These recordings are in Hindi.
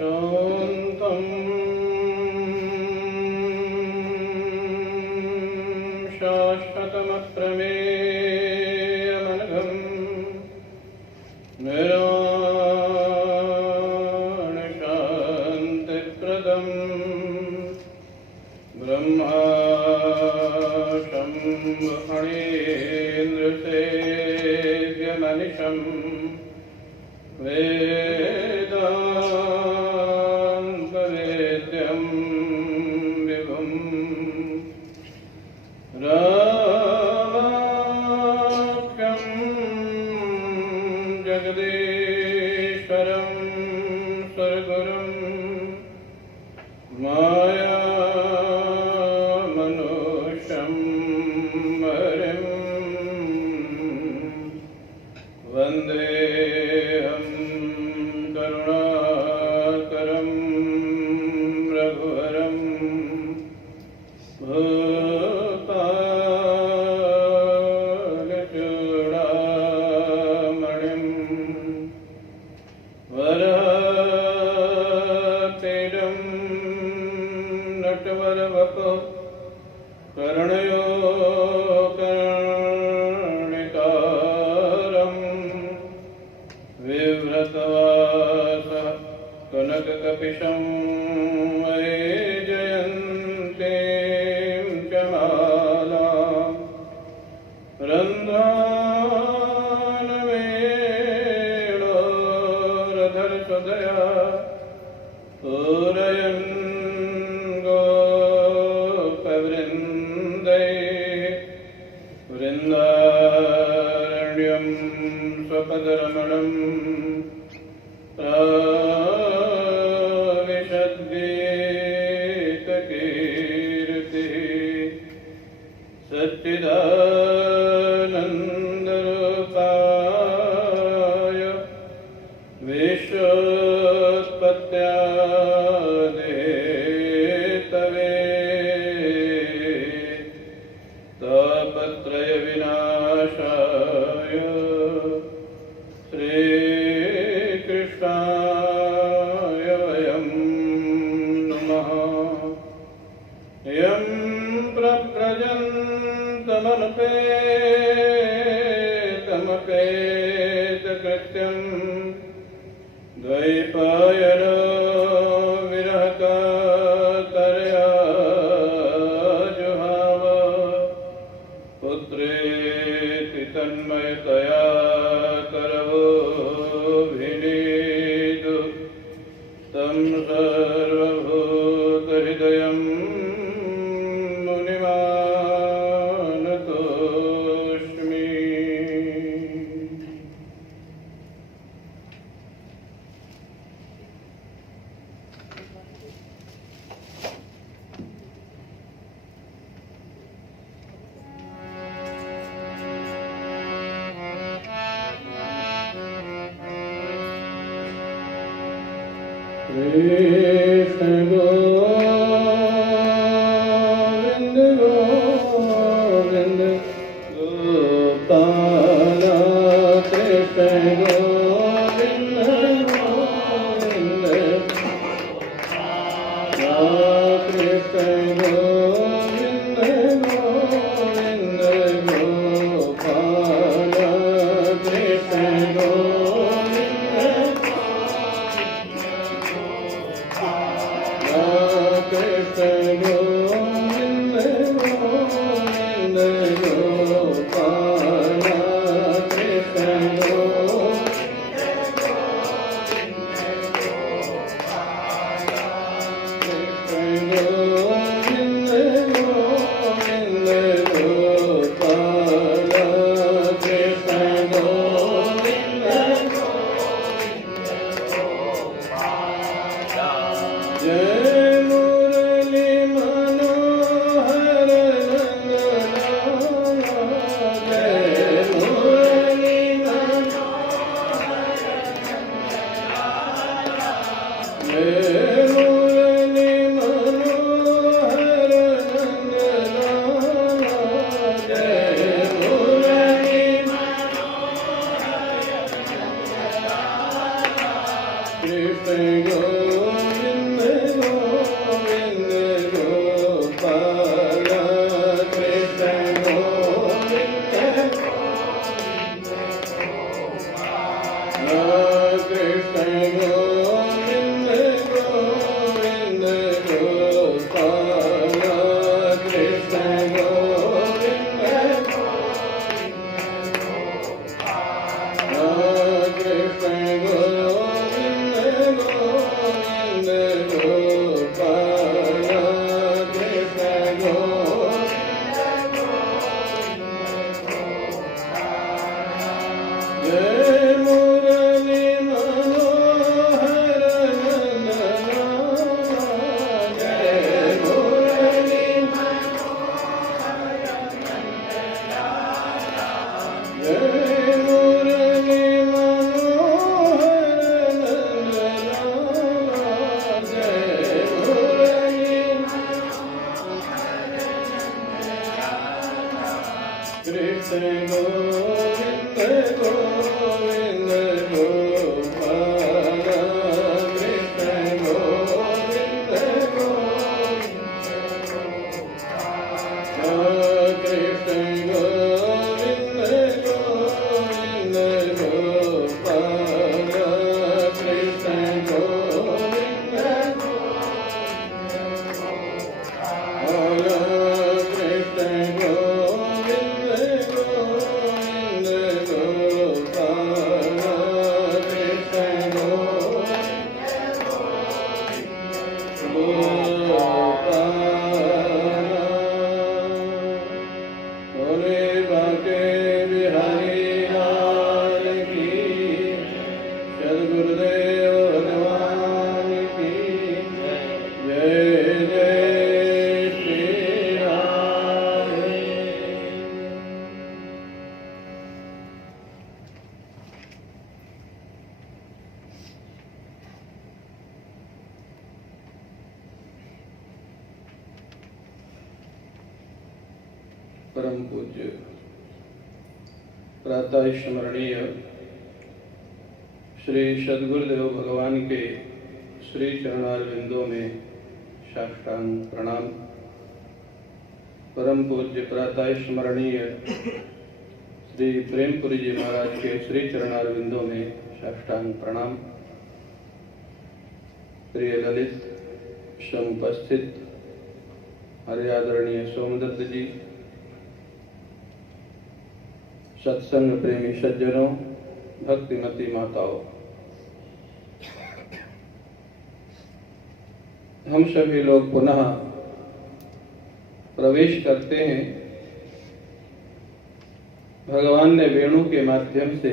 शान्तं शाश्वतमप्रमेयमनघं निराणशान्तिप्रदं ब्रह्माशम्भणेन्द्रसेव्यमनिशम् वेदान्तवेद्यं विभुं रामाख्यं जगदीश्वरं सर्वगुरुं मायामनुष्यं हरिं वन्देऽहं करुणाकरं रघुवरं भूपालचूडामणिं वरपीडं नटवरवपुः कर्णयो कर्णिकारं विव्रतवासः कनककपिशं वैजयन्तीं च मालां रन्ध्रानवेणोरधरसुधया पूरयन् गोपवृन्दैः वृन्दारण्यं स्वपदरमणम् विशद्गीतकीर्तिः सच्चिदानन्दरूपाय विश्वोत्पत्त्यादिहेतवे तापत्रयविनाशाय श्रीकृष्णाय वयं नमः। यं प्रव्रजन्तमनुपेतमपेतकृत्यं द्वैपायनो विरहकातरया जुहाव पुत्रेति तन्मयतया करवोऽभिनेदु तं सर्वभूतहृदयं मुनिमानतोऽस्मि। कृष्ण गोविंद गोविंद गोपाल कृष्ण गोविंद गोविंद कृष्ण गोविंद गोविंद गोपाल कृष्ण गोविंद कृष्ण गोविंद गोविंद गोपाल कृष्ण गोविंद गोविंद गोपाल कृष्ण गोविंद जय मुरली मनोहर नंदलाला जय मुरली मनोहर नंदलाला जय मुरली मनोहर नंदलाला जय मुरली मनोहर नंदलाला कृष्ण परम पूज्य प्रातः स्मरणीय श्री सद्गुरुदेव भगवान के श्री चरणारविंदों में साष्टांग प्रणाम। परम पूज्य प्रातः स्मरणीय श्री प्रेमपुरी जी महाराज के श्री चरणारविंदों में साष्टांग प्रणाम। प्रिय ललित समुपस्थित हरे आदरणीय सोमदत्त जी, सत्संग प्रेमी सज्जनों, भक्तिमती माताओं, हम सभी लोग पुनः प्रवेश करते हैं। भगवान ने वेणु के माध्यम से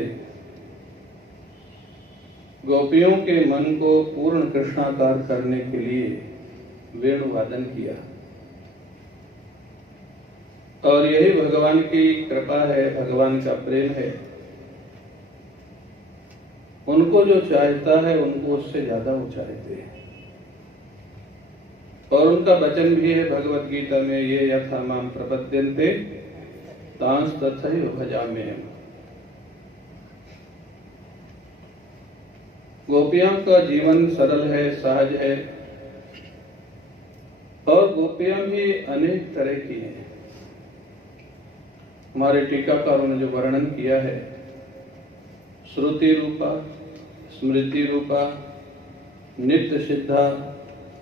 गोपियों के मन को पूर्ण कृष्णाकार करने के लिए वेणु वादन किया और यही भगवान की कृपा है, भगवान का प्रेम है। उनको जो चाहता है उनको उससे ज्यादा वो चाहते हैं। और उनका वचन भी है भगवत गीता में, ये यथा माम प्रपद्यन्ते तांस तथैव भजाम्यहम्। गोपियों का जीवन सरल है, सहज है और गोपियां भी अनेक तरह की हैं। हमारे टीकाकारों ने जो वर्णन किया है, श्रुति रूपा, स्मृति रूपा, नित्य सिद्धा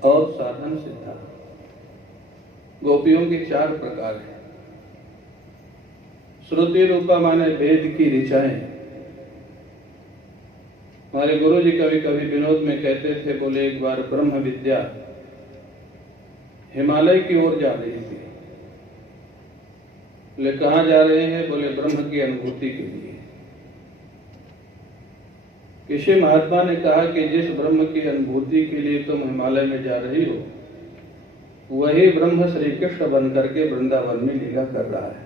और साधन सिद्धा, गोपियों के 4 प्रकार हैं। श्रुति रूपा माने वेद की ऋचाएं। हमारे गुरु जी कभी कभी विनोद में कहते थे, बोले एक बार ब्रह्म विद्या हिमालय की ओर जा रही थी। बोले कहाँ जा रहे हैं? बोले ब्रह्म की अनुभूति के लिए। किसी महात्मा ने कहा कि जिस ब्रह्म की अनुभूति के लिए तुम हिमालय में जा रही हो, वही ब्रह्म श्री कृष्ण बन करके वृंदावन में लीला कर रहा है।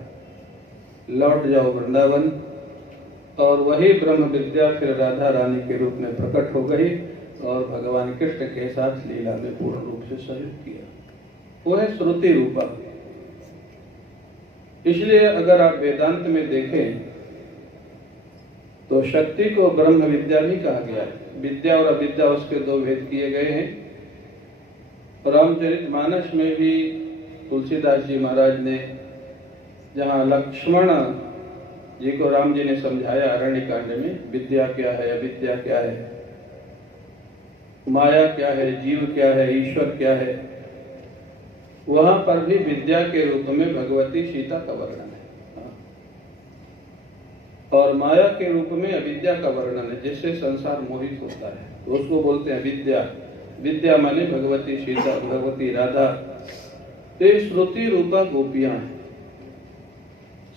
लौट जाओ वृंदावन। और वही ब्रह्म विद्या फिर राधा रानी के रूप में प्रकट हो गई और भगवान कृष्ण के साथ लीला में पूर्ण रूप से सहयोग किया। वो है श्रुति रूपा। इसलिए अगर आप वेदांत में देखें तो शक्ति को ब्रह्म विद्या भी कहा गया है। विद्या और अविद्या उसके 2 भेद किए गए हैं। रामचरितमानस में भी तुलसीदास जी महाराज ने, जहाँ लक्ष्मण जी को राम जी ने समझाया अरण्य कांड में, विद्या क्या है, अविद्या क्या है, माया क्या है, जीव क्या है, ईश्वर क्या है, वहां पर भी विद्या के रूप में भगवती सीता का वर्णन है और माया के रूप में अविद्या का वर्णन है, जिससे संसार मोहित होता है, तो उसको बोलते हैं विद्या। विद्या माने भगवती सीता, भगवती राधा। तो श्रुति रूपा गोपियां हैं।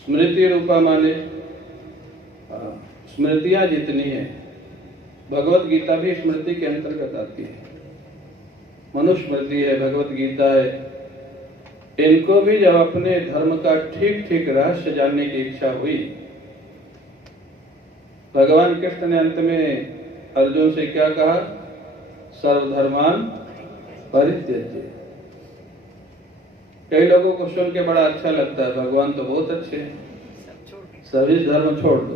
स्मृति रूपा माने स्मृतियां जितनी हैं, भगवत गीता भी स्मृति के अंतर्गत आती है। मनुस्मृति है, भगवत गीता है। इनको भी जब अपने धर्म का ठीक ठीक रहस्य जानने की इच्छा हुई, भगवान कृष्ण ने अंत में अर्जुन से क्या कहा? सर्वधर्मान परित्यज्य। कई लोगों को सुन के बड़ा अच्छा लगता है, भगवान तो बहुत अच्छे हैं, सभी धर्म छोड़ दो।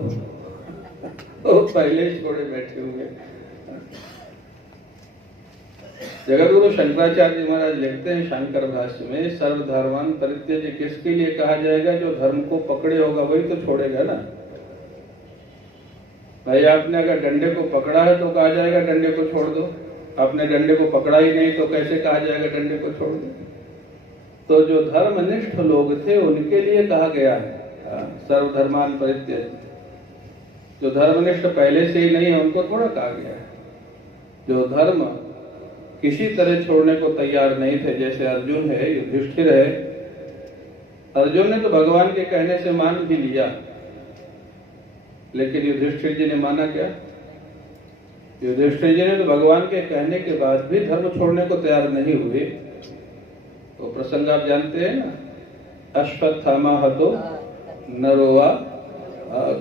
वो पहले ही छोड़े बैठे हुए। जगतगुरु शंकराचार्य जी महाराज लिखते हैं शांकर भाष्य में, सर्वधर्मान परित्यज्य किसके लिए कहा जाएगा? जो धर्म को पकड़े होगा वही तो छोड़ेगा ना। भाई आपने अगर डंडे को पकड़ा है तो कहा जाएगा डंडे को छोड़ दो। आपने डंडे को पकड़ा ही नहीं तो कैसे कहा जाएगा डंडे को छोड़ दो? तो जो धर्मनिष्ठ लोग थे उनके लिए कहा गया है सर्वधर्मान परित्यज्य। जो धर्मनिष्ठ पहले से ही नहीं है उनको थोड़ा कहा गया है। जो धर्म किसी तरह छोड़ने को तैयार नहीं थे, जैसे अर्जुन है, युधिष्ठिर है। अर्जुन ने तो भगवान के कहने से मान भी लिया, लेकिन युधिष्ठिर जी ने माना क्या? युधिष्ठिर जी ने तो भगवान के कहने के बाद भी धर्म छोड़ने को तैयार नहीं हुए। तो प्रसंग आप जानते हैं ना, अश्वत्थामा हतो नरोवा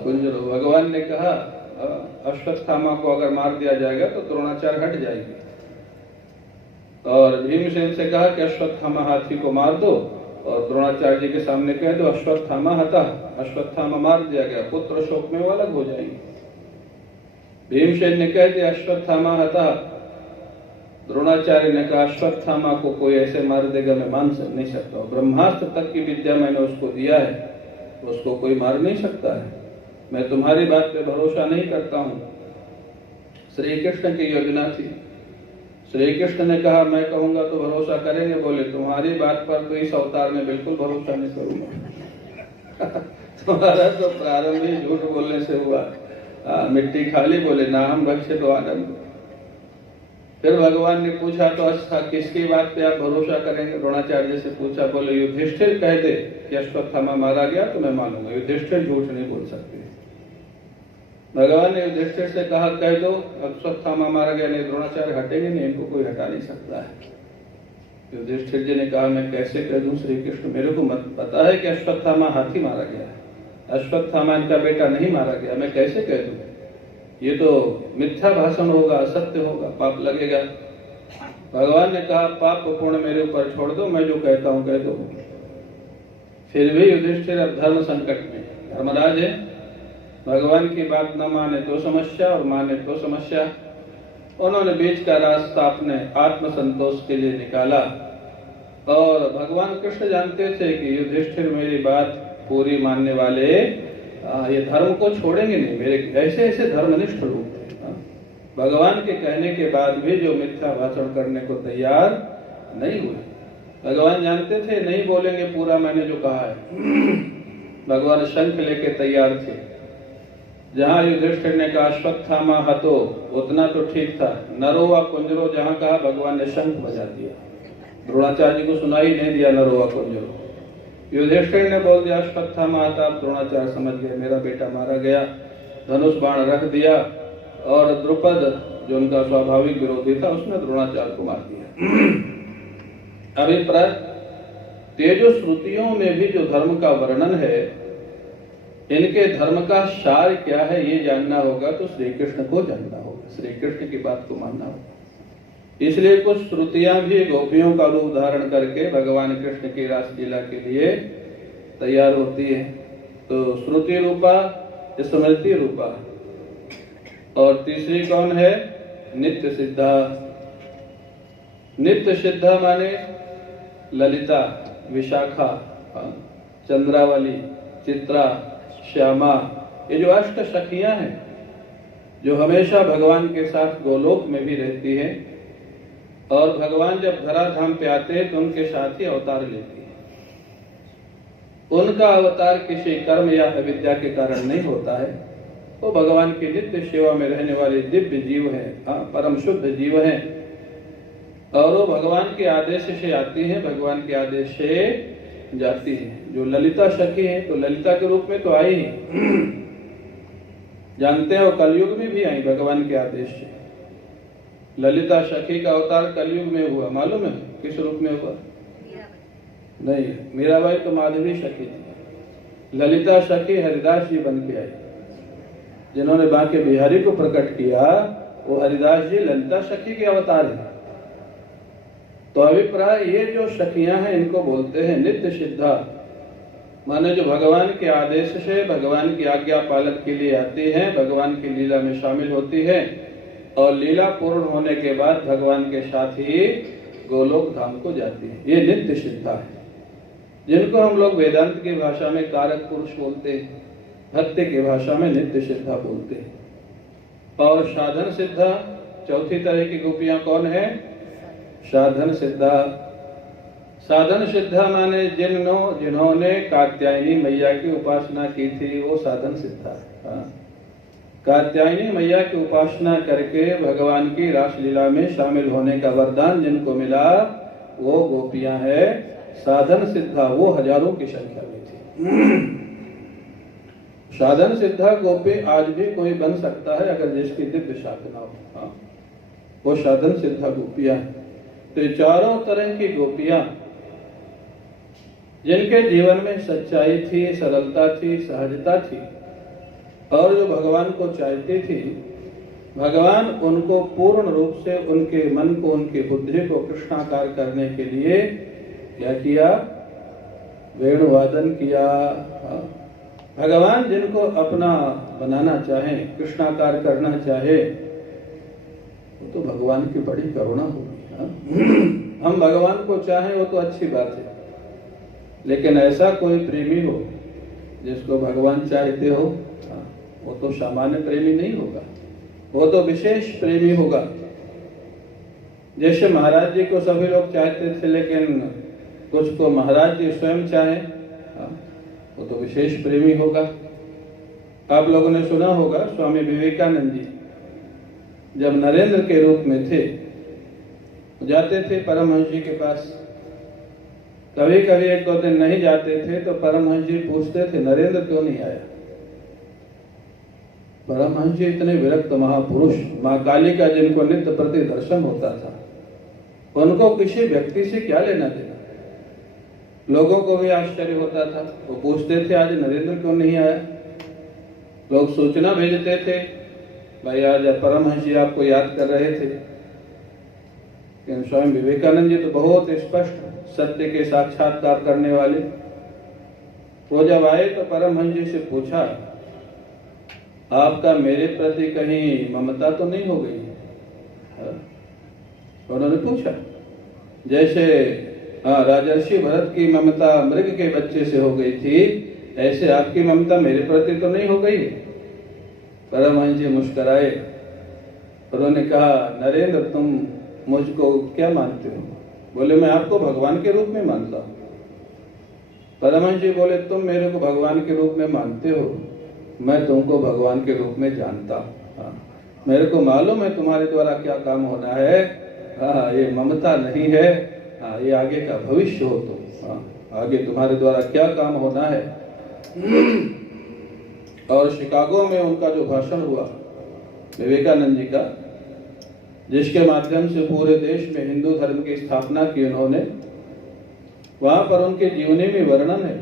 कुंजरो। भगवान ने कहा अश्वत्थामा को अगर मार दिया जाएगा तो द्रोणाचार्य हट जाएगी। और भीमसेन से कहा कि अश्वत्थामा हाथी को मार दो और द्रोणाचार्य जी के सामने कह दो अश्वत्थामा हता, अश्वत्थामा मार दिया गया, पुत्र शोक में वो अलग हो जाएंगे। भीमसेन ने कह दिया अश्वत्थामा हता, द्रोणाचार्य ने कहा अश्वत्थामा को कोई ऐसे मार देगा मैं मान नहीं सकता, ब्रह्मास्त्र तक की विद्या मैंने उसको दिया है, उसको कोई मार नहीं सकता है, मैं तुम्हारी बात पे भरोसा नहीं करता हूं। श्री कृष्ण की योजना थी। श्री कृष्ण ने कहा मैं कहूंगा तो भरोसा करेंगे, बोले तुम्हारी बात पर तो इस अवतार में बिल्कुल भरोसा नहीं करूंगा। तुम्हारा तो प्रारंभ ही झूठ बोलने से हुआ, मिट्टी खाली, बोले ना हम बख्शे तो आनंद। फिर भगवान ने पूछा तो अच्छा किसकी बात पे आप भरोसा करेंगे? द्रोणाचार्य से पूछा, बोले युधिष्ठिर कह दे कि अश्वत्थामा मारा गया तो मैं मानूंगा, युधिष्ठिर झूठ नहीं बोल सकते। भगवान ने युधिष्ठिर से कहा कह दो अश्वत्थामा मारा गया, नहीं द्रोणाचार्य हटेंगे नहीं, इनको कोई हटा नहीं सकता है। युधिष्ठिर जी ने कहा मैं कैसे कह दूं श्री कृष्ण, मेरे को मत पता है कि अश्वत्थामा हाथी मारा गया है, अश्वत्थामा इनका बेटा नहीं मारा गया, मैं कैसे कह दूं? ये तो मिथ्या भाषण होगा, असत्य होगा, पाप लगेगा। भगवान ने कहा पाप पुण्य मेरे ऊपर छोड़ दो, मैं जो कहता हूं कह दो। फिर भी युधिष्ठिर अब धर्म संकट में, धर्मराज है, भगवान की बात न माने तो समस्या और माने तो समस्या। उन्होंने बीच का रास्ता अपने आत्म संतोष के लिए निकाला और भगवान कृष्ण जानते थे कि युधिष्ठिर मेरी बात पूरी मानने वाले ये धर्म को छोड़ेंगे नहीं, मेरे ऐसे ऐसे धर्मनिष्ठ लोग भगवान के कहने के बाद भी जो मिथ्या भाषण करने को तैयार नहीं हुए। भगवान जानते थे नहीं बोलेंगे पूरा मैंने जो कहा है। भगवान शंख लेके तैयार थे। जहां युधिष्ठिर ने कहा अश्वत्थामा हतो उतना तो ठीक था, नरो व कुंजरो जहां कहा भगवान ने शंख बजा दिया। द्रोणाचार्य को सुनाई नहीं दिया नरो व कुंजरो। युधिष्ठिर ने बोल दिया अश्वत्थामा हता, द्रोणाचार्य समझ गए मेरा बेटा मारा गया, धनुष बाण रख दिया और द्रुपद जो उनका स्वाभाविक विरोधी था उसने द्रोणाचार्य को मार दिया। अभिप्राय तेजो श्रुतियों में भी जो धर्म का वर्णन है, इनके धर्म का सार क्या है ये जानना होगा तो श्री कृष्ण को जानना होगा, श्री कृष्ण की बात को मानना होगा। इसलिए कुछ श्रुतियां भी गोपियों का रूप धारण करके भगवान कृष्ण की रासलीला के लिए तैयार होती है। तो श्रुति रूपा, स्मृति रूपा, और तीसरी कौन है? नित्य सिद्धा। नित्य सिद्धा माने ललिता, विशाखा, चंद्रावली, चित्रा, श्यामा, ये जो अष्ट सखियां हैं जो हमेशा भगवान के साथ गोलोक में भी रहती हैं और भगवान जब धराधाम पे आते हैं तो उनके साथ ही अवतार लेती है। उनका अवतार किसी कर्म या अविद्या के कारण नहीं होता है, वो भगवान की नित्य सेवा में रहने वाले दिव्य जीव हैं, परम शुद्ध जीव हैं और वो भगवान के आदेश से आती हैं, भगवान के आदेश से जाती है। जो ललिता सखी है तो ललिता के रूप में तो आई ही, जानते हो कलयुग में भी आई भगवान के आदेश से। ललिता सखी का अवतार कलयुग में हुआ, मालूम है किस रूप में हुआ? नहीं, मीराबाई तो माधवी सखी थी, ललिता सखी हरिदास जी बन के आई। जिन्होंने बांके बिहारी को प्रकट किया वो हरिदास जी ललिता सखी के अवतार है। तो अभिप्राय ये जो सखियां हैं इनको बोलते हैं नित्य सिद्धा, माने जो भगवान के आदेश से भगवान की आज्ञा पालन के लिए आती हैं, भगवान की लीला में शामिल होती है और लीला पूर्ण होने के बाद भगवान के साथ ही गोलोक धाम को जाती है। ये नित्य सिद्धा है, जिनको हम लोग वेदांत की भाषा में कारक पुरुष बोलते हैं, भक्ति की भाषा में नित्य सिद्धा बोलते हैं। और साधन सिद्धा, चौथी तरह की गोपियां कौन है? साधन सिद्धा। साधन सिद्धा माने जिन्होंने कात्यायनी मैया की उपासना की थी वो साधन सिद्धा। कात्यायनी मैया की उपासना करके भगवान की रासलीला में शामिल होने का वरदान जिनको मिला वो गोपियां है साधन सिद्धा। वो हजारों की संख्या में थी। साधन सिद्धा गोपी आज भी कोई बन सकता है अगर जिसकी दिव्य साधना हो, वो साधन सिद्धा गोपियां। तो चारों तरह की गोपियां जिनके जीवन में सच्चाई थी, सरलता थी, सहजता थी और जो भगवान को चाहती थी, भगवान उनको पूर्ण रूप से उनके मन को, उनकी बुद्धि को कृष्णाकार करने के लिए क्या किया? वेणुवादन किया। भगवान जिनको अपना बनाना चाहे, कृष्णाकार करना चाहे, वो तो भगवान की बड़ी करुणा होगी। हम भगवान को चाहें वो तो अच्छी बात है, लेकिन ऐसा कोई प्रेमी हो जिसको भगवान चाहते हो, वो तो सामान्य प्रेमी नहीं होगा, वो तो विशेष प्रेमी होगा। जैसे महाराज जी को सभी लोग चाहते थे, लेकिन कुछ को महाराज जी स्वयं चाहे, वो तो विशेष प्रेमी होगा। आप लोगों ने सुना होगा स्वामी विवेकानंद जी जब नरेंद्र के रूप में थे, जाते थे परमहंस जी के पास। कभी कभी एक दो दिन नहीं जाते थे तो परमहंस जी पूछते थे नरेंद्र क्यों नहीं आया। परमहंस जी इतने विरक्त महापुरुष, मां काली का जिनको नित्य प्रति दर्शन होता था, उनको किसी व्यक्ति से क्या लेना देना। लोगों को भी आश्चर्य होता था, वो पूछते थे आज नरेंद्र क्यों नहीं आया। लोग सूचना भेजते थे, भाई आज परमहंस जी आपको याद कर रहे थे। लेकिन स्वामी विवेकानंद जी तो बहुत स्पष्ट सत्य के साक्षात्कार करने वाले, वो जब आए तो परमहंस जी से पूछा आपका मेरे प्रति कहीं ममता तो नहीं हो गई। उन्होंने पूछा जैसे राजर्षि भरत की ममता मृग के बच्चे से हो गई थी, ऐसे आपकी ममता मेरे प्रति तो नहीं हो गई। परमहंस जी मुस्कुराए, उन्होंने कहा नरेंद्र तुम मुझको क्या मानते हो। बोले मैं आपको भगवान के रूप में मानता हूँ। परमहंस जी बोले तुम मेरे को भगवान के रूप में मानते हो, मैं तुमको भगवान के रूप में जानता हूँ। मेरे को मालूम है तुम्हारे द्वारा क्या काम होना है। ये ममता नहीं है, ये आगे का भविष्य हो तुम। आगे तुम्हारे द्वारा क्या काम होना है। और शिकागो में उनका जो भाषण हुआ विवेकानंद जी का, जिसके माध्यम से पूरे देश में हिंदू धर्म की स्थापना की उन्होंने, वहां पर उनके जीवनी में वर्णन है।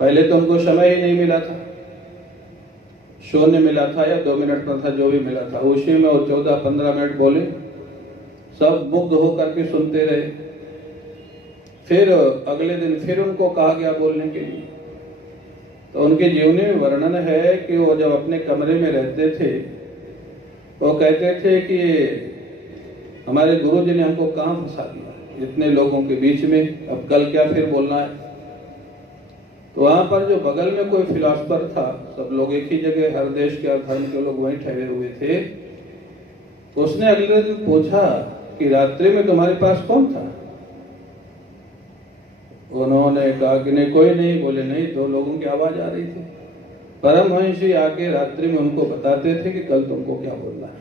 पहले तो उनको समय ही नहीं मिला था, शून्य मिला था या 2 मिनट का था, जो भी मिला था उसी में वो 14-15 मिनट बोले, सब मुग्ध होकर के सुनते रहे। फिर अगले दिन फिर उनको कहा गया बोलने के लिए। तो उनके जीवनी में वर्णन है कि वो जब अपने कमरे में रहते थे, वो कहते थे कि हमारे गुरु जी ने हमको कहाँ फंसा दिया इतने लोगों के बीच में, अब कल क्या फिर बोलना है। तो वहां पर जो बगल में कोई फिलोसफर था, सब लोग एक ही जगह, हर देश के हर धर्म के लोग वहीं ठहरे हुए थे, उसने अगले दिन पूछा कि रात्रि में तुम्हारे पास कौन था। उन्होंने कहा कि नहीं कोई नहीं। बोले नहीं, 2 लोगों की आवाज आ रही थी। परमहंस जी आके रात्रि में उनको बताते थे कि कल तुमको क्या बोलना है।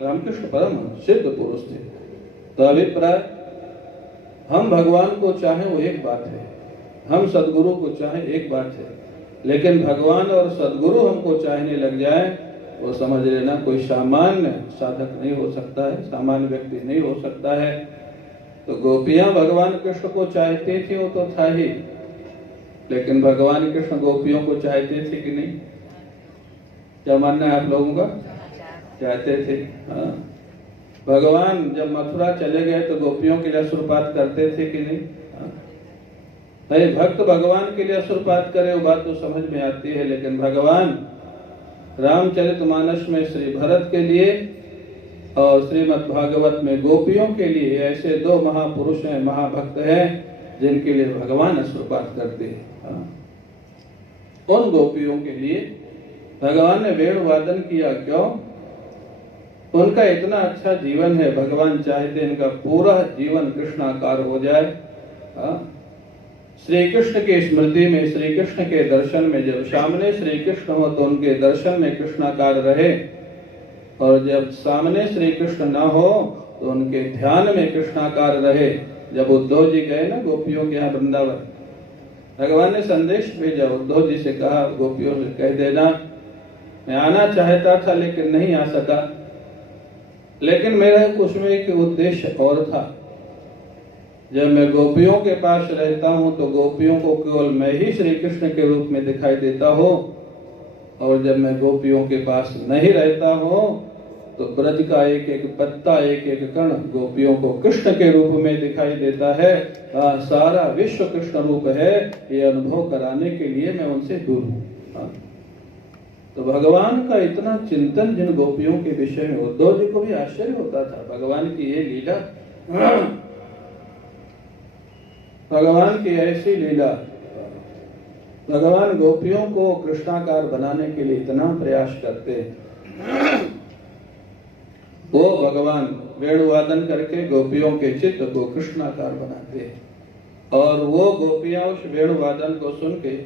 रामकृष्ण परमहंस सिद्ध पुरुष थे। तो अभिप्राय, हम भगवान को चाहें वो एक बात है, हम सदगुरु को चाहें एक बात है, लेकिन भगवान और सदगुरु हमको चाहने लग जाए, वो समझ लेना कोई सामान्य साधक नहीं हो सकता है, सामान्य व्यक्ति नहीं हो सकता है। तो गोपियां भगवान कृष्ण को चाहते थे, वो तो था ही, लेकिन भगवान कृष्ण गोपियों को चाहते थे कि नहीं? क्या मानना है आप लोगों का? चाहते थे। भगवान जब मथुरा चले गए तो गोपियों के लिए असुरपात करते थे कि नहीं? भाई भक्त भगवान के लिए असुरपात करे वो बात तो समझ में आती है, लेकिन भगवान रामचरितमानस में श्री भरत के लिए और श्रीमद् भागवत में गोपियों के लिए ऐसे 2 महापुरुष हैं, महाभक्त हैं, जिनके लिए भगवान असुरपात करते हैं। उन गोपियों के लिए भगवान ने वेणुवादन किया। क्यों? उनका इतना अच्छा जीवन है, भगवान चाहते इनका पूरा जीवन कृष्णाकार हो जाए। श्री कृष्ण की स्मृति में, श्री कृष्ण के दर्शन में, जब सामने श्री कृष्ण हो तो उनके दर्शन में कृष्णाकार रहे, और जब सामने श्री कृष्ण न हो तो उनके ध्यान में कृष्णाकार रहे। जब उद्धव जी गए ना गोपियों के यहाँ वृंदावन, भगवान ने संदेश भेजा, उद्धव जी से कहा गोपियों से कह देना मैं आना चाहता था लेकिन नहीं आ सका, लेकिन मेरा उसमें एक उद्देश्य और था। जब मैं गोपियों के पास रहता हूँ तो गोपियों को केवल मैं ही श्री कृष्ण के रूप में दिखाई देता हूँ, और जब मैं गोपियों के पास नहीं रहता हूँ तो ब्रज का एक एक पत्ता, एक एक कण गोपियों को कृष्ण के रूप में दिखाई देता है। सारा विश्व कृष्ण रूप है, ये अनुभव कराने के लिए मैं उनसे दूर हूँ। तो भगवान का इतना चिंतन जिन गोपियों के विषय में, उद्धव जी को भी आश्चर्य होता था भगवान की ये लीला, भगवान की ऐसी लीला। भगवान गोपियों को कृष्णाकार बनाने के लिए इतना प्रयास करते हैं। वो भगवान वेणुवादन करके गोपियों के चित्त को कृष्णाकार बनाते हैं, और वो गोपियां उस वेणुवादन को सुन के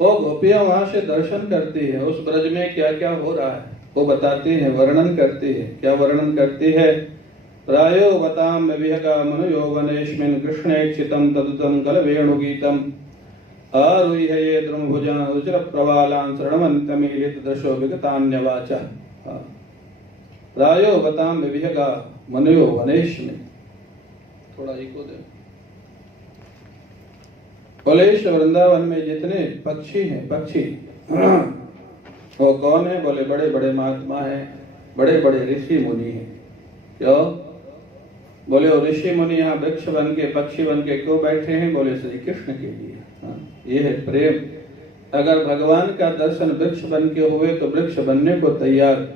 वो गोपियां वहां से दर्शन करती है, उस ब्रज में क्या क्या हो रहा है वो बताती है, वर्णन करती है। क्या वर्णन करती है? प्रायो बताम विहगा मनुयो वनेष्मिन् कृष्णेक्षितं तदुतं कल वेणुगीतम् आरुह्य ये द्रुमभुजान् रुचिर प्रवालान् शरणवन्तमीलित दशो विगतान्यवाचा। प्रायो बताम विहगा मनुयो वनेष्मिन्, थोड़ा इको दे। बोले वृंदावन में जितने पक्षी हैं, पक्षी वो कौन है? बोले बड़े बड़े महात्मा हैं, बड़े बड़े ऋषि मुनि हैं। क्यों? बोले वो ऋषि मुनि यहाँ वृक्ष बन के, पक्षी बन के क्यों बैठे हैं? बोले श्री कृष्ण के लिए। ये है प्रेम। अगर भगवान का दर्शन वृक्ष बन के हुए तो वृक्ष बनने को तैयार,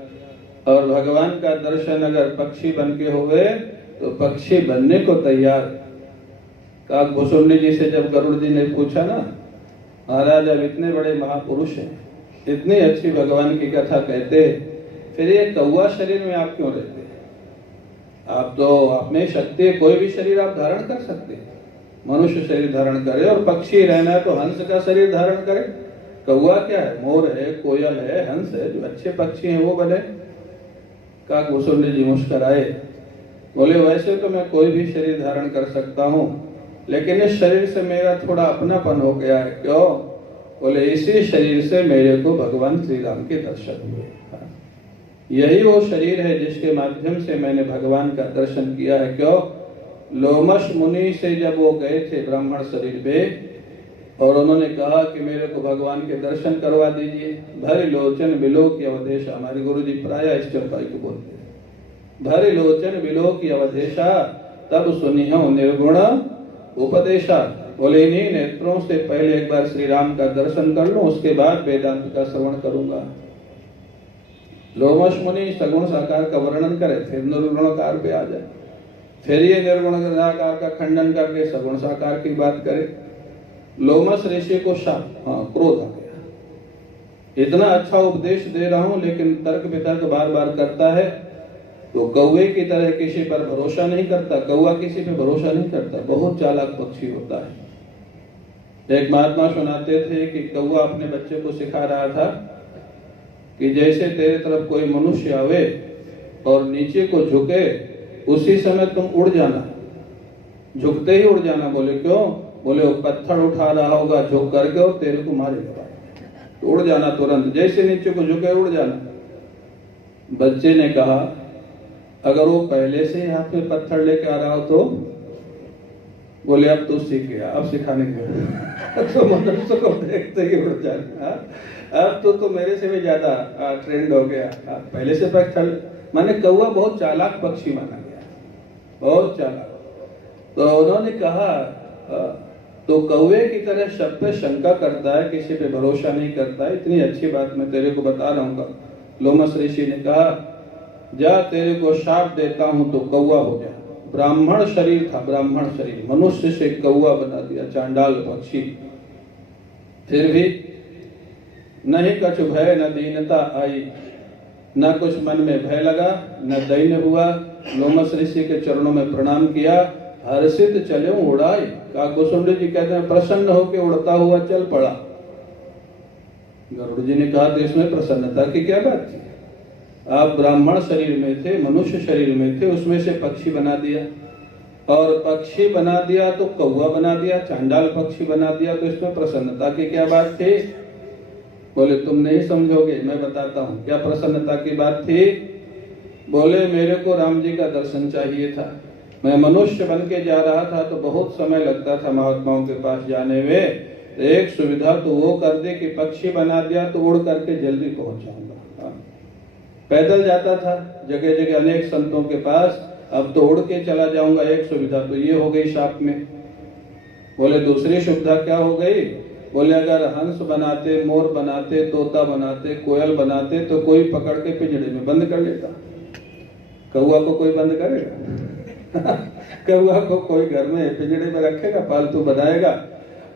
और भगवान का दर्शन अगर पक्षी बन के हुए तो पक्षी बनने को तैयार। काकभूषुंडी जी से जब गरुड़ जी ने पूछा ना, महाराज अब इतने बड़े महापुरुष हैं, इतनी अच्छी भगवान की कथा कहते हैं, फिर ये कौवा शरीर में आप क्यों रहते हैं? आप तो अपने शक्ति, कोई भी शरीर आप धारण कर सकते हैं। मनुष्य शरीर धारण करे, और पक्षी रहना है तो हंस का शरीर धारण करे। कौवा क्या है? मोर है, कोयल है, हंस है, जो अच्छे पक्षी हैं वो बने। काकभूषुंडी जी मुस्कुराए, बोले वैसे तो मैं कोई भी शरीर धारण कर सकता हूँ, लेकिन इस शरीर से मेरा थोड़ा अपनापन हो गया है। क्यों? बोले इसी शरीर से मेरे को भगवान श्री राम के दर्शन हुए। यही वो शरीर है जिसके माध्यम से मैंने भगवान का दर्शन किया है। क्यों? लोमश मुनि से जब वो गए थे ब्राह्मण शरीर पे, और उन्होंने कहा कि मेरे को भगवान के दर्शन करवा दीजिए, भरी लोचन बिलो की अवधेशा, हमारे गुरु जी प्राय इस चौपाई को बोलते हैं, भरी लोचन बिलो की अवधेशा तब सुनिह निर्गुण उपदेशा। बोले इन्हीं नेत्रों से पहले एक बार श्री राम का दर्शन कर लूं, उसके बाद वेदांत का श्रवण करूंगा। लोमश मुनि सगुण साकार का वर्णन करे, फिर निर्गुणकार पे आ जाए, फिर ये निर्गुण साकार का खंडन करके सगुण साकार की बात करे। लोमश ऋषि को क्रोध आ गया, इतना अच्छा उपदेश दे रहा हूं लेकिन तर्क वितर्क बार बार करता है, तो कौवे की तरह किसी पर भरोसा नहीं करता। कौवा किसी पे भरोसा नहीं करता, बहुत चालाक पक्षी होता है। एक महात्मा सुनाते थे कि कौवा अपने बच्चे को सिखा रहा था कि जैसे तेरे तरफ कोई मनुष्य आवे और नीचे को झुके, उसी समय तुम उड़ जाना, झुकते ही उड़ जाना। बोले क्यों? बोले वो पत्थर उठा रहा होगा झुक करके और तेरे को मारेगा, तो उड़ जाना तुरंत, जैसे नीचे को झुके उड़ जाना। बच्चे ने कहा अगर वो पहले से ही हाथ में पत्थर लेके आ रहा हो तो? बोले अब तो सीख गया, अब सिखाने के तो मनुष्य को देखते ही उड़ जाना। अब तो मेरे से भी ज्यादा ट्रेंड हो गया, पहले से पत्थर। माने कौवा बहुत चालाक पक्षी माना गया, बहुत चालाक। तो उन्होंने कहा तो कौवे की तरह सब पे शंका करता है, किसी पे भरोसा नहीं करता है, इतनी अच्छी बात मैं तेरे को बता रहा हूँ। लोमश ऋषि ने कहा जा तेरे को शाप देता हूं तो कौवा हो जा। ब्राह्मण शरीर था, ब्राह्मण शरीर, मनुष्य से कौवा बना दिया, चांडाल पक्षी। फिर भी नहीं कछु भय न दीनता आई, न कुछ मन में भय लगा, न दैन्य हुआ। लोमश ऋषि के चरणों में प्रणाम किया, हर्षित चले उड़ाए। काकभूषुंडी जी कहते हैं प्रसन्न होकर उड़ता हुआ चल पड़ा। गरुड़ जी ने कहा तो इसमें प्रसन्नता की क्या बात थी? आप ब्राह्मण शरीर में थे, मनुष्य शरीर में थे, उसमें से पक्षी बना दिया, और पक्षी बना दिया तो कौवा बना दिया, चांडाल पक्षी बना दिया, तो इसमें प्रसन्नता की क्या बात थी? बोले तुम नहीं समझोगे, मैं बताता हूँ क्या प्रसन्नता की बात थी। बोले मेरे को राम जी का दर्शन चाहिए था, मैं मनुष्य बन के जा रहा था तो बहुत समय लगता था महात्माओं के पास जाने में, एक सुविधा तो वो कर दे कि पक्षी बना दिया तो उड़ करके जल्दी पहुंच जाऊंगा। पैदल जाता था जगह जगह अनेक संतों के पास, अब तो उड़ के चला जाऊंगा। एक सुविधा तो ये हो गई शाप में। बोले दूसरी सुविधा क्या हो गई? बोले अगर हंस बनाते, मोर बनाते, तोता बनाते, कोयल बनाते तो कोई पकड़ के पिंजड़े में बंद कर लेता। कौआ को कोई बंद करेगा? कौआ को कोई घर में पिंजड़े में रखेगा, पालतू बनाएगा?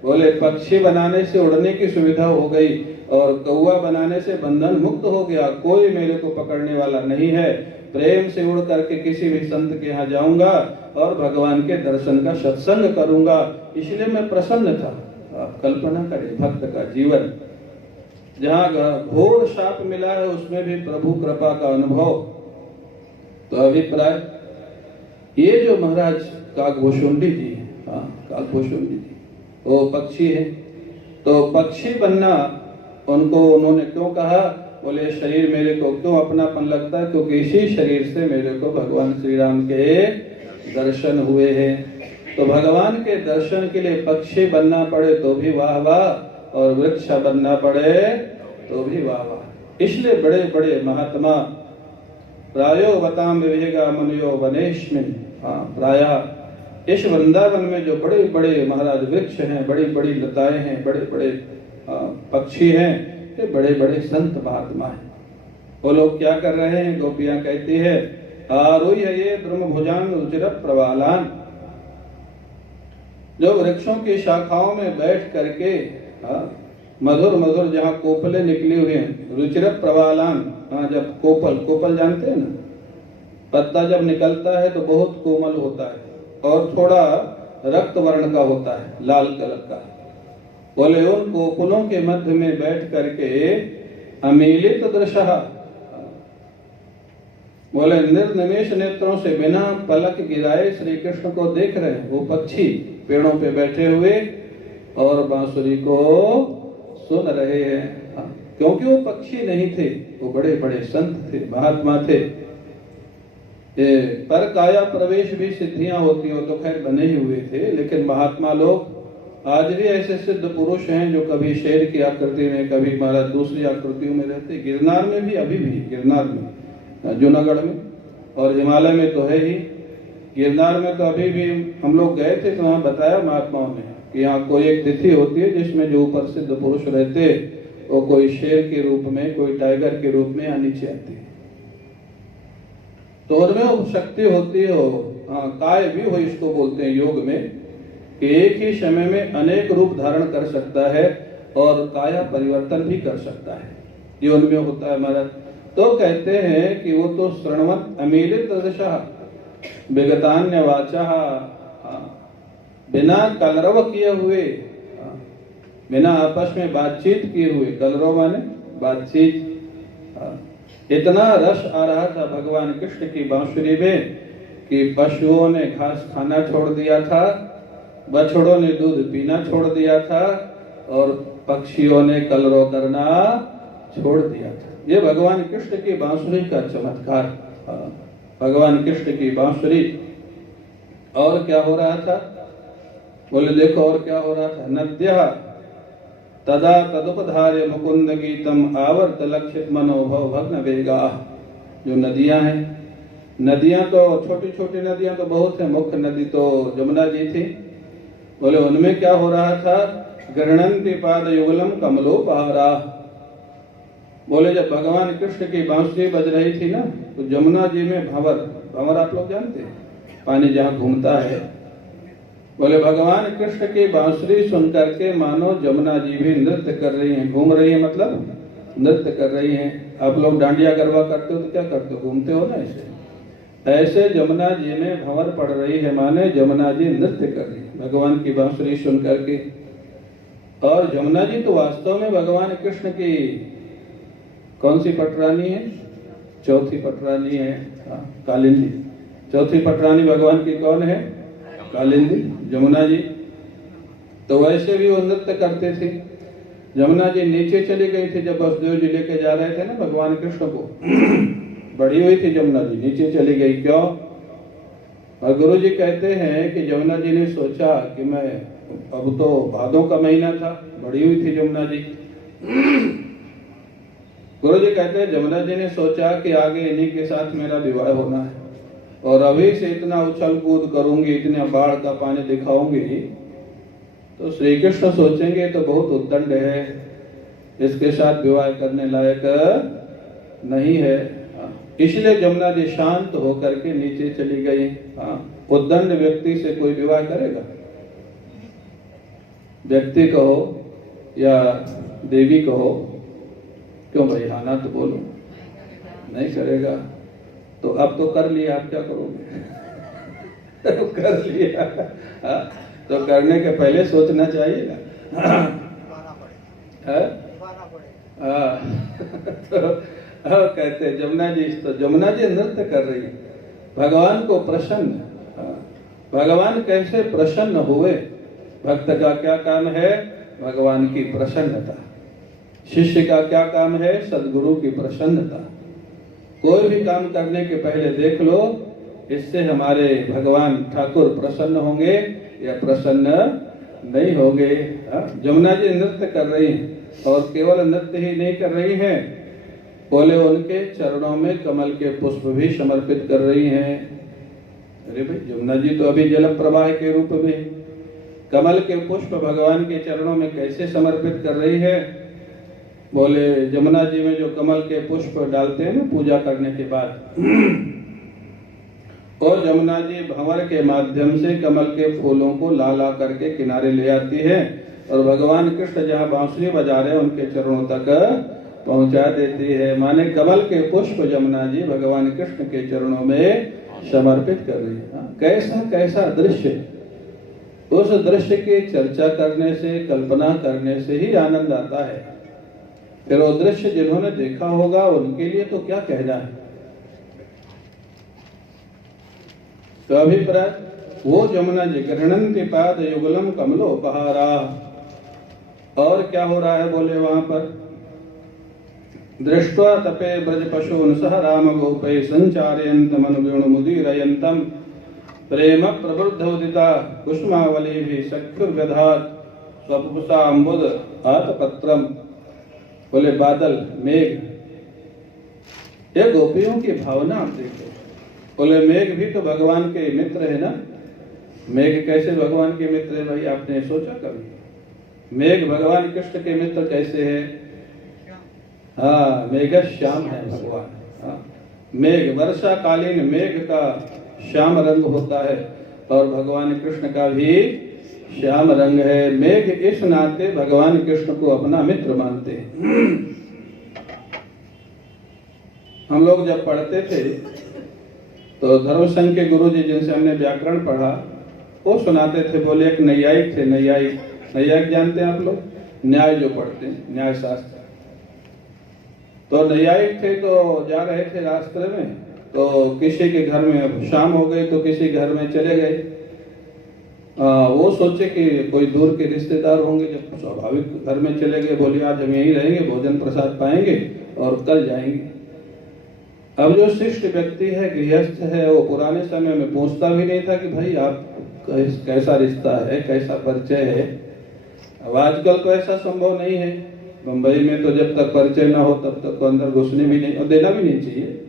बोले पक्षी बनाने से उड़ने की सुविधा हो गई और कौआ बनाने से बंधन मुक्त हो गया। कोई मेरे को पकड़ने वाला नहीं है। प्रेम से उड़ करके किसी भी संत के यहाँ जाऊंगा और भगवान के दर्शन का सत्संग करूंगा, इसलिए मैं प्रसन्न था। आप कल्पना करें भक्त का जीवन, जहाँ घोर शाप मिला है उसमें भी प्रभु कृपा का अनुभव। तो अभिप्राय ये जो महाराज काकभूषुंडी जी, काकभूषुंडी जी वो पक्षी है। तो पक्षी बनना उनको उन्होंने क्यों कहा? बोले शरीर मेरे को क्यों अपनापन लगता है? क्योंकि इसी शरीर से मेरे को भगवान श्री राम के दर्शन हुए हैं। तो भगवान के दर्शन के लिए पक्षी बनना पड़े तो भी वाह वाह, और वृक्ष बनना पड़े तो भी वाह वाह। इसलिए बड़े बड़े महात्मा प्रायो बताम विवेगा मनुयो वनेश्मिन, प्रायः इस वृंदावन में जो बड़े बड़े महाराज वृक्ष हैं, बड़ी बड़ी लताएं हैं, बड़े बड़े पक्षी हैं, ये बड़े बड़े संत महात्मा हैं। वो लोग क्या कर रहे हैं? गोपियां कहती है आरुह्य ये द्रुम भुजान रुचिर प्रवालान, जो वृक्षों की शाखाओं में बैठ करके मधुर मधुर जहाँ कोपले निकली हुई हैं, रुचिर प्रवालान, जब कोपल जानते हैं ना, पत्ता जब निकलता है तो बहुत कोमल होता है और थोड़ा रक्त वर्ण का होता है, लाल कलर का। बोले उन कोपलों के मध्य में बैठ करके अमीलित दृशः, बोले निर्निमेष नेत्रों से बिना पलक गिराए श्री कृष्ण को देख रहे हैं। वो पक्षी पेड़ों पे बैठे हुए और बांसुरी को सुन रहे हैं, क्योंकि वो पक्षी नहीं थे, वो बड़े बड़े संत थे, महात्मा थे। पर काया प्रवेश भी सिद्धियां होती हो तो खैर बने ही हुए थे, लेकिन महात्मा लोग आज भी ऐसे सिद्ध पुरुष हैं जो कभी शेर की आकृति में, कभी महाराज दूसरी आकृतियों में रहते। गिरनार में भी, अभी भी गिरनार में, जूनागढ़ में और हिमालय में तो है ही। गिरनार में तो अभी भी हम लोग गए थे तो वहाँ बताया महात्माओं ने कि यहाँ कोई एक तिथि होती है जिसमें जो ऊपर सिद्ध पुरुष रहते वो कोई शेर के रूप में, कोई टाइगर के रूप में यहाँ नीचे आते हैं। तो उनमें वो शक्ति होती हो, काय भी हो इसको बोलते हैं योग में, कि एक ही समय में अनेक रूप धारण कर सकता है और काया परिवर्तन भी कर सकता है, ये उनमें होता है महाराज। तो कहते हैं कि वो तो श्रृणवत अमीलित दशा विगतान्य वाचा, बिना कलरव किए हुए, बिना आपस में बातचीत किए हुए, कलरव माने बातचीत, इतना रस आ रहा था भगवान कृष्ण की बांसुरी में कि पशुओं ने घास खाना छोड़ दिया था, बछड़ों ने दूध पीना छोड़ दिया था और पक्षियों ने कलरव करना छोड़ दिया था। ये भगवान कृष्ण की बांसुरी का चमत्कार, भगवान कृष्ण की बांसुरी। और क्या हो रहा था? बोले देखो और क्या हो रहा था। नद्यः तदा तदुपधार्य मुकुंद गीतम आवर्त लक्षित मनोभव भग्न वेगा। जो नदियां हैं, नदियां तो छोटी छोटी नदियां तो बहुत है, मुख्य नदी तो जमुना जी थी। बोले उनमें क्या हो रहा था? गृह्णन्ति पाद युगलम कमलोपहारा। बोले जब भगवान कृष्ण की बांसुरी बज रही थी ना, तो जमुना जी में भंवर आप लोग जानते हैं, पानी जहाँ घूमता है। बोले भगवान कृष्ण की बांसुरी सुन करके मानो जमुना जी भी नृत्य कर रही हैं, घूम रही है, मतलब नृत्य कर रही हैं। आप लोग डांडिया गरबा करते हो तो क्या करते हो? घूमते हो ना ऐसे। ऐसे जमुना जी में भंवर पड़ रही है, माने जमुना जी नृत्य कर रही है भगवान की बांसुरी सुन करके। और जमुना जी तो वास्तव में भगवान कृष्ण की कौन सी पटरानी है? चौथी पटरानी है, कालिंदी। चौथी पटरानी भगवान की कौन है? कालिंदी, जमुना जी। तो वैसे भी वो नृत्य करते थे। जमुना जी नीचे चली गई थी जब वसुदेव जी लेके जा रहे थे ना भगवान कृष्ण को। बढ़ी हुई थी जमुना जी, नीचे चली गई। क्यों? और गुरु जी कहते हैं कि जमुना जी ने सोचा कि मैं अब तो भादों का महीना था, बड़ी हुई थी जमुना जी। गुरु जी कहते हैं जमुना जी ने सोचा कि आगे इन्हीं के साथ मेरा विवाह होना है, और अभी से इतना उछल कूद करूंगी, इतने बाढ़ का पानी दिखाऊंगी, तो श्री कृष्ण सोचेंगे तो बहुत उद्दंड है, इसके साथ विवाह करने लायक नहीं है। इसलिए जमुना जी शांत होकर के नीचे चली गई। उद्दंड व्यक्ति से कोई विवाह करेगा? व्यक्ति कहो या देवी कहो, क्यों भाई, हाँ ना तो बोलो, नहीं करेगा। तो अब तो कर लिया, आप क्या करोगे? तो कर लिया, तो करने के पहले सोचना चाहिए ना। तो कहते जमुना जी, तो जमुना जी नृत्य कर रही है, भगवान को प्रसन्न। भगवान कैसे प्रसन्न हुए? भक्त का क्या काम है? भगवान की प्रसन्नता। शिष्य का क्या काम है? सद्गुरु की प्रसन्नता। कोई भी काम करने के पहले देख लो, इससे हमारे भगवान ठाकुर प्रसन्न होंगे या प्रसन्न नहीं होंगे। जमुना जी नृत्य कर रही हैं, और केवल नृत्य ही नहीं कर रही हैं, बोले उनके चरणों में कमल के पुष्प भी समर्पित कर रही हैं। अरे भाई, जमुना जी तो अभी जल प्रवाह के रूप में कमल के पुष्प भगवान के चरणों में कैसे समर्पित कर रही है? बोले जमुना जी में जो कमल के पुष्प डालते हैं ना पूजा करने के बाद, और जमुना जी भंवर के माध्यम से कमल के फूलों को ला ला करके किनारे ले आती है, और भगवान कृष्ण जहाँ बांसुरी बजा रहे हैं उनके चरणों तक पहुंचा देती है। माने कमल के पुष्प जमुना जी भगवान कृष्ण के चरणों में समर्पित कर रही है। कैसा कैसा दृश्य! उस दृश्य की चर्चा करने से, कल्पना करने से ही आनंद आता है। फिर वो दृश्य जिन्होंने देखा होगा उनके लिए तो क्या कहना है। तो अभिप्राय, वो जमुना जी गृह्णन्ति पाद युगलम कमलोपहारा। और क्या हो रहा है? बोले वहां पर दृष्ट्वा तपे ब्रज पशून् सह राम गोपै संचारयन्तम अनुगुण मुदीरयन्तम प्रेम प्रवृद्ध उदिता कुसुमावली भी सख्युर्व्यधात स्वपुषा अम्बुद आतपत्रम। बोले बादल, मेघ, ये गोपियों की भावना आप देखो। बोले मेघ भी तो भगवान के मित्र है ना। मेघ कैसे भगवान के मित्र है भाई? आपने सोचा कभी? मेघ भगवान कृष्ण के मित्र कैसे है? हाँ, मेघ श्याम है भगवान। मेघ वर्षा कालीन मेघ का श्याम रंग होता है, और भगवान कृष्ण का भी श्याम रंग है। मेघ इस नाते भगवान कृष्ण को अपना मित्र मानते हैं। हम लोग जब पढ़ते थे तो धर्म संघ के गुरु जी जिनसे हमने व्याकरण पढ़ा, वो सुनाते थे। बोले एक नैयायिक थे, नैयायिक जानते हैं आप लोग? न्याय जो पढ़ते हैं, न्याय शास्त्र। तो नैयायिक थे, तो जा रहे थे रास्ते में, तो किसी के घर में, अब शाम हो गई तो किसी घर में चले गए। वो सोचे कि कोई दूर के रिश्तेदार होंगे, जब स्वाभाविक घर में चले गए। बोले आज हम यहीं रहेंगे, भोजन प्रसाद पाएंगे और कल जाएंगे। अब जो शिष्ट व्यक्ति है, गृहस्थ है, वो पुराने समय में पूछता भी नहीं था कि भाई आप कैसा रिश्ता है, कैसा परिचय है। अब आजकल तो ऐसा संभव नहीं है। मुंबई में तो जब तक परिचय ना हो तब तक तो अंदर घुसने भी नहीं, और देना भी नहीं चाहिए।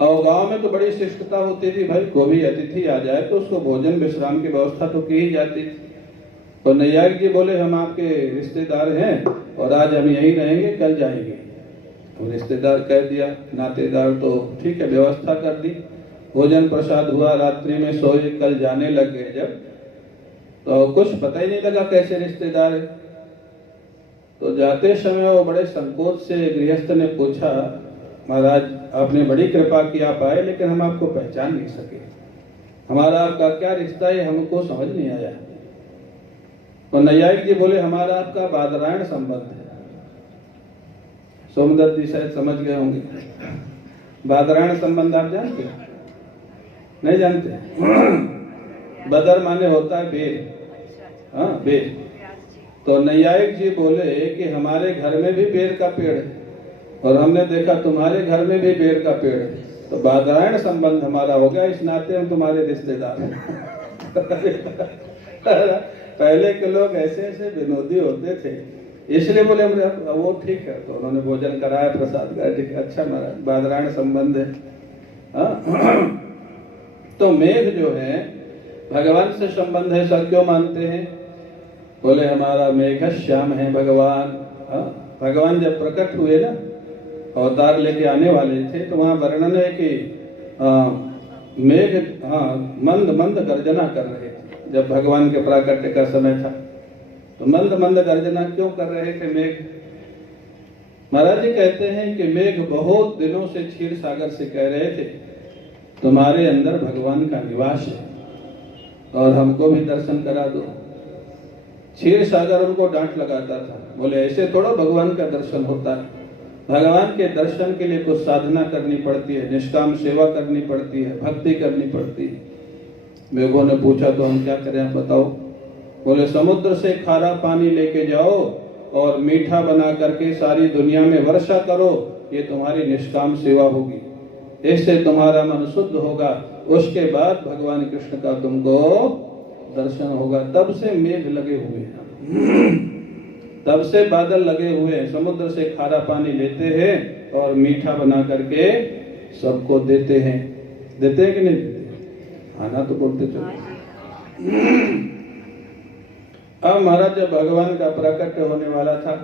और गांव में तो बड़ी शिष्टता होती थी, भाई कोई भी अतिथि आ जाए तो उसको भोजन विश्राम की व्यवस्था तो की ही जाती थी। तो नैयायिक जी बोले हम आपके रिश्तेदार हैं और आज हम यहीं रहेंगे, कल जाएंगे। तो रिश्तेदार कह दिया, नातेदार तो ठीक है, व्यवस्था कर दी। भोजन प्रसाद हुआ, रात्रि में सोए, कल जाने लग गए जब, तो कुछ पता ही नहीं लगा कैसे रिश्तेदार है। तो जाते समय वो बड़े संकोच से गृहस्थ ने पूछा, महाराज आपने बड़ी कृपा की, आप आए, लेकिन हम आपको पहचान नहीं सके। हमारा आपका क्या रिश्ता है, हमको समझ नहीं आया। तो नैयायिक जी बोले हमारा आपका बादरायण संबंध है। सोमदत्त जी शायद समझ गए होंगे। बादरायण संबंध आप जानते हैं? नहीं जानते? बदर माने होता है बेर। हाँ, बेर। तो नैयायिक जी बोले कि हमारे घर में भी बेर का पेड़ है, और हमने देखा तुम्हारे घर में भी बेर का पेड़ है, तो बादरायण संबंध हमारा हो गया, इस नाते हम तुम्हारे रिश्तेदार हैं। पहले के लोग ऐसे ऐसे विनोदी होते थे, इसलिए बोले हमने वो ठीक है। तो उन्होंने भोजन कराया, प्रसाद का, ठीक है, अच्छा महाराज, बादरायण संबंध है। तो मेघ जो है भगवान से संबंध है, सब क्यों मानते हैं? बोले हमारा मेघ श्याम है भगवान। भगवान जब प्रकट हुए ना, अवतार लेके आने वाले थे, तो वहां वर्णन है कि मेघ मंद मंद गर्जना कर रहे थे। जब भगवान के प्राकट्य का समय था तो मंद मंद गर्जना क्यों कर रहे थे मेघ? महाराज जी कहते हैं कि मेघ बहुत दिनों से क्षीर सागर से कह रहे थे तुम्हारे अंदर भगवान का निवास है और हमको भी दर्शन करा दो। क्षीर सागर उनको डांट लगाता था, बोले ऐसे थोड़ा भगवान का दर्शन होता है। भगवान के दर्शन के लिए कुछ साधना करनी पड़ती है, निष्काम सेवा करनी पड़ती है, भक्ति करनी पड़ती है। मेघों ने पूछा तो हम क्या करें, आप बताओ। बोले समुद्र से खारा पानी लेके जाओ और मीठा बना करके सारी दुनिया में वर्षा करो, ये तुम्हारी निष्काम सेवा होगी, इससे तुम्हारा मन शुद्ध होगा, उसके बाद भगवान कृष्ण का तुमको दर्शन होगा। तब से मेघ लगे हुए हैं, तब से बादल लगे हुए हैं, समुद्र से खारा पानी लेते हैं और मीठा बना करके सबको देते हैं। देते हैं कि नहीं देते? खाना तो बोलते चलो। अब महाराज जब भगवान का प्राकट्य होने वाला था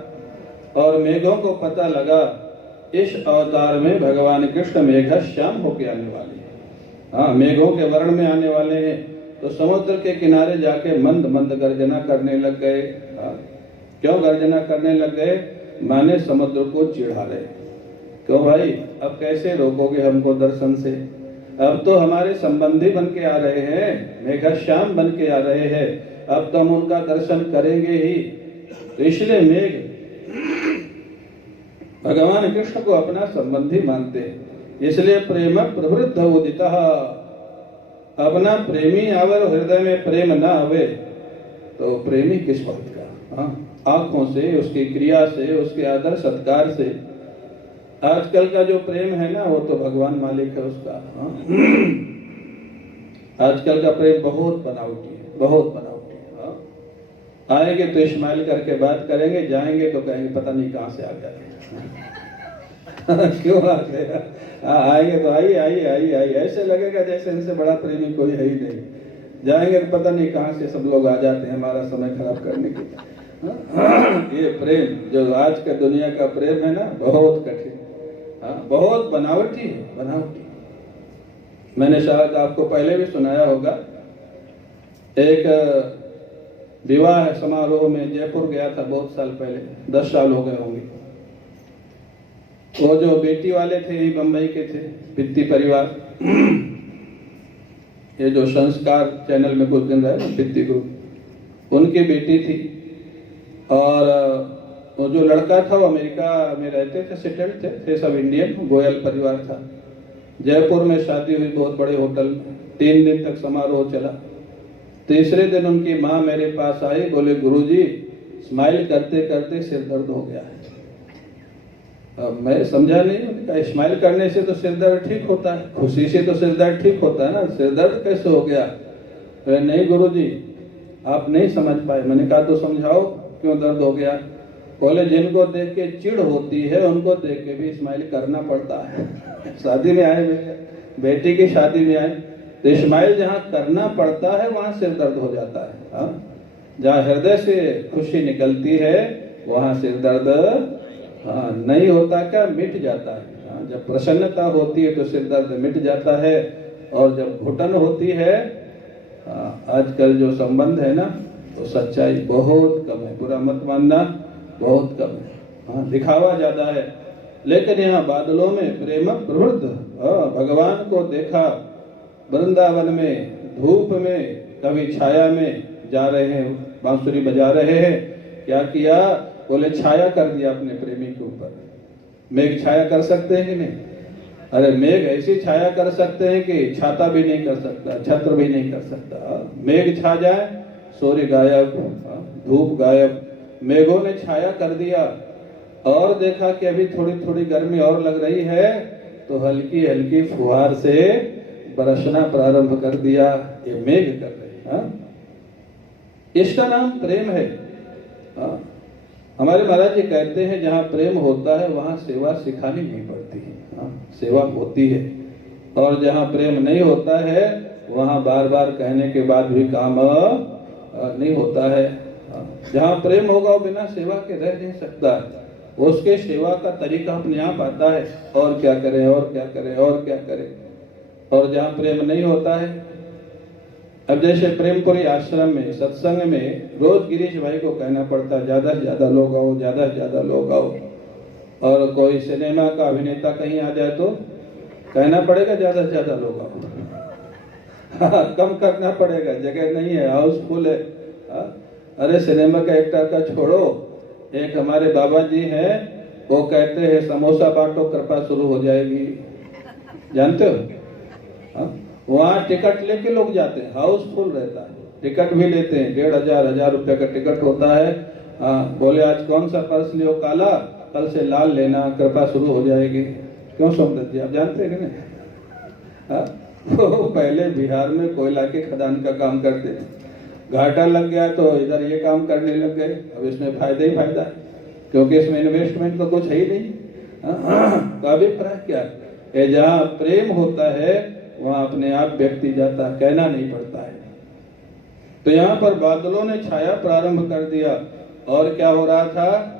और मेघों को पता लगा इस अवतार में भगवान कृष्ण मेघ श्याम होके आने वाले हैं, मेघों के वर्ण में आने वाले हैं, तो समुद्र के किनारे जाके मंद मंद गर्जना करने लग गए। क्यों गर्जना करने लग गए? माने समुद्र को चिढ़ा रहे। क्यों भाई, अब कैसे रोकोगे हमको दर्शन से? अब तो हमारे संबंधी बन के आ रहे हैं, मेघ श्याम बन के आ रहे हैं, अब तो हम उनका दर्शन करेंगे ही। तो इसलिए मेघ भगवान कृष्ण को अपना संबंधी मानते हैं, इसलिए प्रेम प्रवृत्त उदित। अपना प्रेमी आवर हृदय में प्रेम ना आवे तो प्रेमी किस बात का? आंखों से, उसकी क्रिया से, उसके आदर सत्कार से। आजकल का जो प्रेम है ना, वो तो भगवान मालिक है उसका। आजकल का प्रेम बहुत बनावटी है, बहुत बनावटी। आएंगे तो इस्माइल करके बात करेंगे, जाएंगे तो कहेंगे पता नहीं कहां से आ गया। क्यों आ गया? आएंगे तो आई आई आई आई, ऐसे लगेगा जैसे इनसे बड़ा प्रेमी कोई है ही नहीं। जाएंगे तो पता नहीं कहां से सब लोग आ जाते हैं हमारा समय खराब करने के लिए। ये प्रेम जो आज का दुनिया का प्रेम है ना, बहुत कठिन, बहुत बनावटी है, बनावटी। मैंने शायद आपको पहले भी सुनाया होगा, एक विवाह समारोह में जयपुर गया था बहुत साल पहले, 10 साल हो गए होंगे। वो जो बेटी वाले थे यही बंबई के थे, पित्ती परिवार। ये जो संस्कार चैनल में कुछ दिन रहे ना, पित्ती ग्रुप, उनकी बेटी थी। और वो जो लड़का था वो अमेरिका में रहते थे, सेटल्ड थे सब इंडियन, गोयल परिवार था। जयपुर में शादी हुई बहुत बड़े होटल में, 3 दिन तक समारोह चला। तीसरे दिन उनकी माँ मेरे पास आई, बोले गुरुजी स्माइल करते करते सिर दर्द हो गया है। अब मैं समझा नहीं, उन्होंने स्माइल करने से तो सिर दर्द ठीक होता है, खुशी से तो सिर दर्द ठीक होता है ना, सिर दर्द कैसे हो गया? तो नहीं गुरुजी आप नहीं समझ पाए। मैंने कहा तो समझाओ क्यों दर्द हो गया? बोले जिनको देख के चिढ़ होती है उनको देख के भी स्माइल करना पड़ता है। शादी में आए, बेटी की शादी में आए, तो स्माइल जहाँ करना पड़ता है वहां सिर दर्द हो जाता है। जहाँ हृदय से खुशी निकलती है वहां सिर दर्द नहीं होता, क्या मिट जाता है। जब प्रसन्नता होती है तो सिर दर्द मिट जाता है, और जब घुटन होती है, आजकल जो संबंध है ना, तो सच्चाई बहुत कम है, बुरा मत मानना, बहुत कम है, दिखावा ज्यादा है। लेकिन यहाँ बादलों में प्रेम प्रवृत्त, भगवान को देखा, वृंदावन में धूप में, कभी छाया में जा रहे हैं, बांसुरी बजा रहे हैं। क्या किया? बोले छाया कर दिया अपने प्रेमी के ऊपर। मेघ छाया कर सकते हैं कि नहीं? अरे मेघ ऐसी छाया कर सकते हैं कि छाता भी नहीं कर सकता, छत्र भी नहीं कर सकता। मेघ छा जाए, सूर्य गायब, धूप गायब। मेघों ने छाया कर दिया और देखा कि अभी थोड़ी थोड़ी गर्मी और लग रही है, तो हल्की हल्की फुहार से बरसना प्रारंभ कर दिया। ये मेघ कर रहे हाँ? इसका नाम प्रेम है। हाँ? हमारे महाराज जी कहते हैं जहाँ प्रेम होता है वहाँ सेवा सिखानी नहीं पड़ती है। हाँ? सेवा होती है। और जहाँ प्रेम नहीं होता है वहाँ बार बार कहने के बाद भी काम नहीं होता है। जहाँ प्रेम होगा वो बिना सेवा के रह नहीं सकता, उसके सेवा का तरीका अपने आप आता है, और क्या करें और क्या करें और क्या करें। और जहाँ प्रेम नहीं होता है, अब जैसे प्रेमपुरी आश्रम में सत्संग में रोज गिरीश भाई को कहना पड़ता ज्यादा से ज्यादा लोग आओ, ज्यादा से ज्यादा लोग आओ। और कोई सिनेमा का अभिनेता कहीं आ जाए तो कहना पड़ेगा ज्यादा से ज्यादा लोग आओ। हाँ, कम करना पड़ेगा, जगह नहीं है, हाउसफुल है। हाँ? अरे सिनेमा का एक्टर का छोड़ो, एक हमारे बाबा जी हैं, वो कहते हैं समोसा बांटो कृपा शुरू हो जाएगी, जानते हो? हाँ? वहाँ टिकट लेके लोग जाते हैं, हाउसफुल रहता है, टिकट भी लेते हैं, 1500-1000 रुपए का टिकट होता है। बोले आज कौन सा पर्स लियो काला, कल से लाल लेना, कृपा शुरू हो जाएगी। क्यों सोमदत्त जी, आप जानते हैं कि नहीं? वो पहले बिहार में कोयला के खदान का काम करते थे, घाटा लग गया तो इधर ये काम करने लग गए। अब इसमें फायदा ही फायदा है, क्योंकि इसमें इन्वेस्टमेंट तो कुछ है ही नहीं। तो अभिप्राय क्या है, जहाँ प्रेम होता है वहाँ अपने आप व्यक्ति जाता, कहना नहीं पड़ता है। तो यहाँ पर बादलों ने छाया प्रारंभ कर दिया, और क्या हो रहा था?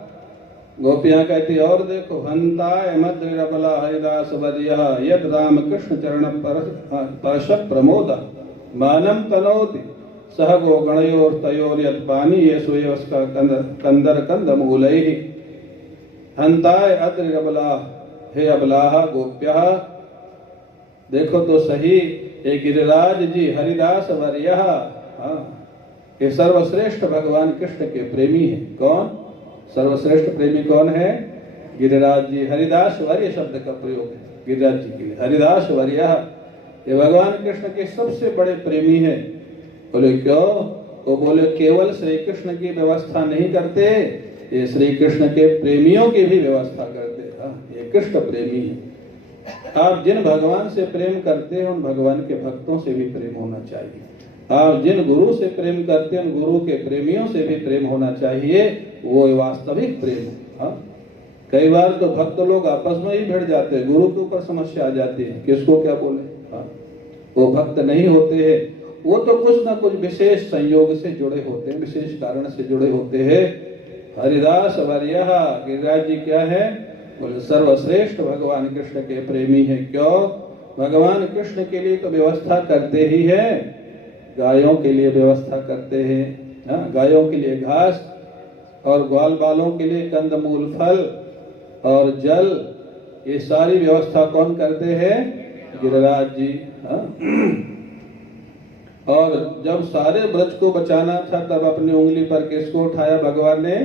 गोपियां कहती और देखो, हंताय मद्रिरबला हरिदास वर्य यद राम कृष्ण चरण परशत प्रमोद मानम तनोति सह गो गणयोर तयोर यद पानी ये सुयवस्का कंदर कंद मूलैहि। हंताय अद्रिरबला, हे अबलाह गोप्या, देखो तो सही, ये गिरिराज जी हरिदास वर्य, ये सर्वश्रेष्ठ भगवान कृष्ण के प्रेमी है। कौन सर्वश्रेष्ठ प्रेमी कौन है? गिरिराज जी। हरिदास वर्य शब्द का प्रयोग है गिरिराज जी के लिए, हरिदास वर्य, ये भगवान कृष्ण के सबसे बड़े प्रेमी है। बोले क्यों? वो बोले केवल श्री कृष्ण की व्यवस्था नहीं करते, ये श्री कृष्ण के प्रेमियों की भी व्यवस्था करते। ये कृष्ण प्रेमी है। आप जिन भगवान से प्रेम करते हैं उन भगवान के भक्तों से भी प्रेम होना चाहिए। आप जिन गुरु से प्रेम करते हैं उन गुरु के प्रेमियों से भी प्रेम होना चाहिए, वो वास्तविक प्रेम है। हाँ? कई बार तो भक्त लोग आपस में ही भिड़ जाते हैं, गुरु के ऊपर समस्या आ जाती है, किसको क्या बोले। हाँ? वो भक्त नहीं होते हैं, वो तो कुछ ना कुछ विशेष संयोग से जुड़े होते हैं, विशेष कारण से जुड़े होते हैं। हरिदास वर्य, गिरिराज जी क्या है? बोले सर्वश्रेष्ठ भगवान कृष्ण के प्रेमी है। क्यों? भगवान कृष्ण के लिए तो व्यवस्था करते ही है, गायों के लिए व्यवस्था करते हैं, गायों के लिए घास, और ग्वाल बालों के लिए कंदमूल फल और जल, ये सारी व्यवस्था कौन करते हैं? गिरिराज जी। और जब सारे ब्रज को बचाना था तब अपनी उंगली पर किसको उठाया भगवान ने?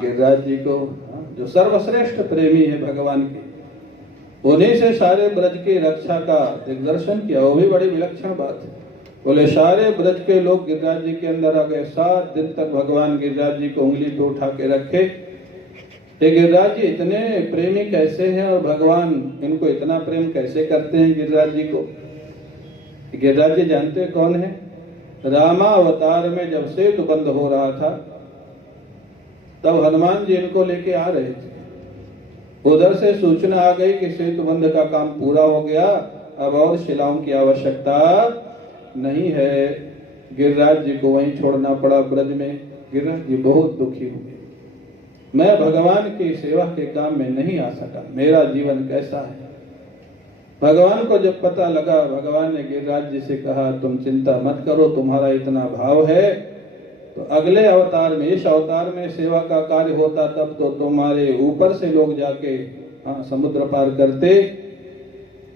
गिरिराज जी को, जो सर्वश्रेष्ठ प्रेमी है भगवान के। उन्हीं से सारे ब्रज की रक्षा का दिग्दर्शन किया, वो भी बड़ी विलक्षण बात है। बोले सारे ब्रज के लोग गिरिराज जी के अंदर आ गए, 7 दिन तक भगवान गिरिराज जी को उंगली पे उठा के रखे। गिरिराज जी इतने प्रेमी कैसे हैं, और भगवान इनको इतना प्रेम कैसे करते हैं गिरिराज जी को? गिरिराज जी जानते कौन है? रामा अवतार में जब सेतु बंद हो रहा था तब हनुमान जी इनको लेके आ रहे थे। उधर से सूचना आ गई कि सेतु बंद का काम पूरा हो गया, अब और शिलाओं की आवश्यकता नहीं है। गिरिराज जी को वहीं छोड़ना पड़ा ब्रज में। गिरिराज जी बहुत दुखी हुए, मैं भगवान की सेवा के काम में नहीं आ सका, मेरा जीवन कैसा है। भगवान को जब पता लगा, भगवान ने गिरिराज जी से कहा तुम चिंता मत करो, तुम्हारा इतना भाव है तो अगले अवतार में, इस अवतार में सेवा का कार्य होता तब तो तुम्हारे ऊपर से लोग जाके समुद्र पार करते।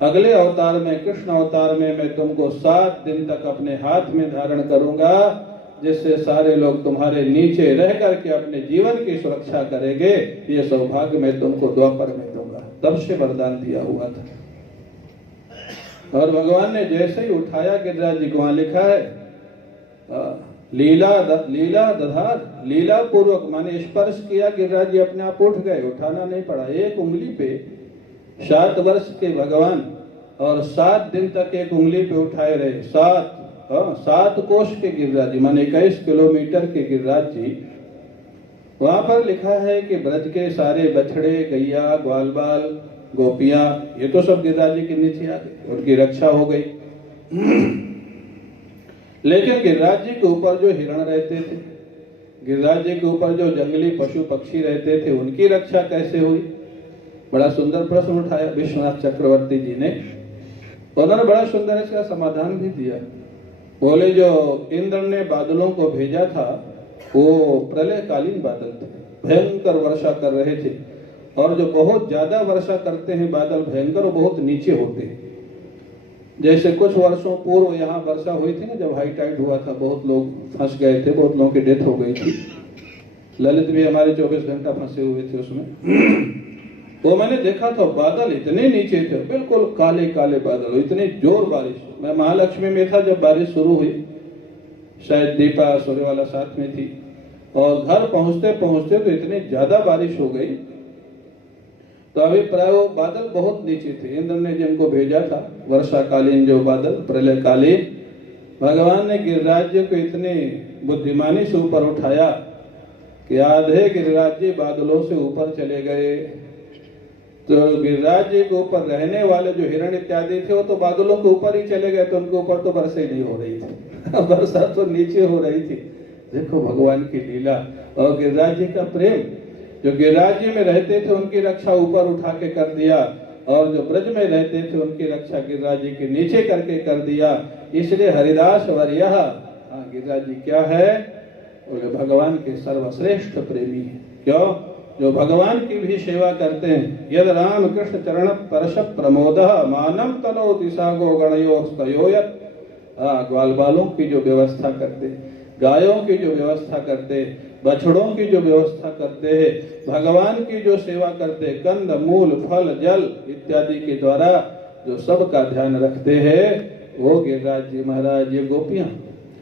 अगले अवतार में, कृष्ण अवतार में, मैं तुमको 7 दिन तक अपने हाथ में धारण करूंगा, जिससे सारे लोग तुम्हारे नीचे रह करके अपने जीवन की सुरक्षा करेंगे। ये सौभाग्य मैं तुमको द्वापर में दूंगा। तब से वरदान दिया हुआ था। और भगवान ने जैसे ही उठाया, गिरिराज जी को वहां लिखा है लीला दधार, लीला पूर्वक माने स्पर्श किया, गिरिराज जी अपने आप उठ गए, उठाना नहीं पड़ा। एक उंगली पे 7 वर्ष के भगवान और 7 दिन तक एक उंगली पे उठाए रहे। 7 7 कोष के गिरिराज जी माने 21 किलोमीटर के गिरिराज जी, वहां पर लिखा है कि ब्रज के सारे बछड़े, गैया, ग्वाल बाल, गोपियां, ये तो सब गिरिराज जी के नीचे आ गए, उनकी रक्षा हो गई। लेकिन गिरिराज जी के ऊपर जो हिरण रहते थे, गिरिराज जी के ऊपर जो जंगली पशु पक्षी रहते थे, उनकी रक्षा कैसे हुई? बड़ा सुंदर प्रश्न उठाया विश्वनाथ चक्रवर्ती जी ने। उन्होंने बड़ा सुंदर इसका समाधान भी दिया। बोले जो इंद्र ने बादलों को भेजा था वो प्रलयकालीन बादल थे, भयंकर वर्षा कर रहे थे, और जो बहुत ज्यादा वर्षा करते हैं बादल भयंकर, वो बहुत नीचे होते हैं। जैसे कुछ वर्षों पूर्व यहाँ वर्षा हुई थी ना, जब हाई टाइड हुआ था, बहुत लोग फंस गए थे, बहुत लोगों की डेथ हो गई थी। ललित भी हमारे 24 घंटा फंसे हुए थे उसमें। वो मैंने देखा था, बादल इतने नीचे थे, बिल्कुल काले काले बादल, इतनी जोर बारिश। मैं महालक्ष्मी में था जब बारिश शुरू हुई, शायद दीपा सूर्यवाला साथ में थी, और घर पहुंचते पहुंचते तो इतनी ज्यादा बारिश हो गई। तो अभी प्राय वो बादल बहुत नीचे थे। इंद्र ने जिनको भेजा था वर्षाकालीन जो बादल, प्रलयकालीन, भगवान ने गिरिराज जी को इतनी बुद्धिमानी से ऊपर उठाया कि आधे गिरिराज जी बादलों से ऊपर चले गए। तो गिरिराज जी के ऊपर रहने वाले जो हिरण इत्यादि थे वो तो बादलों के ऊपर ही चले गए, तो उनके ऊपर तो वर्षा ही नहीं हो रही थी। वर्षा तो नीचे हो रही थी। देखो भगवान की लीला और गिरिराज जी का प्रेम। जो गिरिराज जी में रहते थे उनकी रक्षा ऊपर उठा के कर दिया, और जो ब्रज में रहते थे उनकी रक्षा गिरिराज जी के नीचे करके कर दिया। इसलिए हरिदास वर्य गिरिराज जी क्या है? वो भगवान के सर्वश्रेष्ठ प्रेमी है। क्यों? जो भगवान की भी सेवा करते हैं। यद राम कृष्ण चरण परश प्रमोद मानम तनो दिशागो गणयो स्तयोयत। ग्वाल बालों की जो व्यवस्था करते, गायों की जो व्यवस्था करते, बछड़ों की जो व्यवस्था करते हैं, भगवान की जो सेवा करते, कंद मूल फल जल इत्यादि के द्वारा जो सबका ध्यान रखते हैं, वो गिरिराज जी महाराज। ये गोपियां,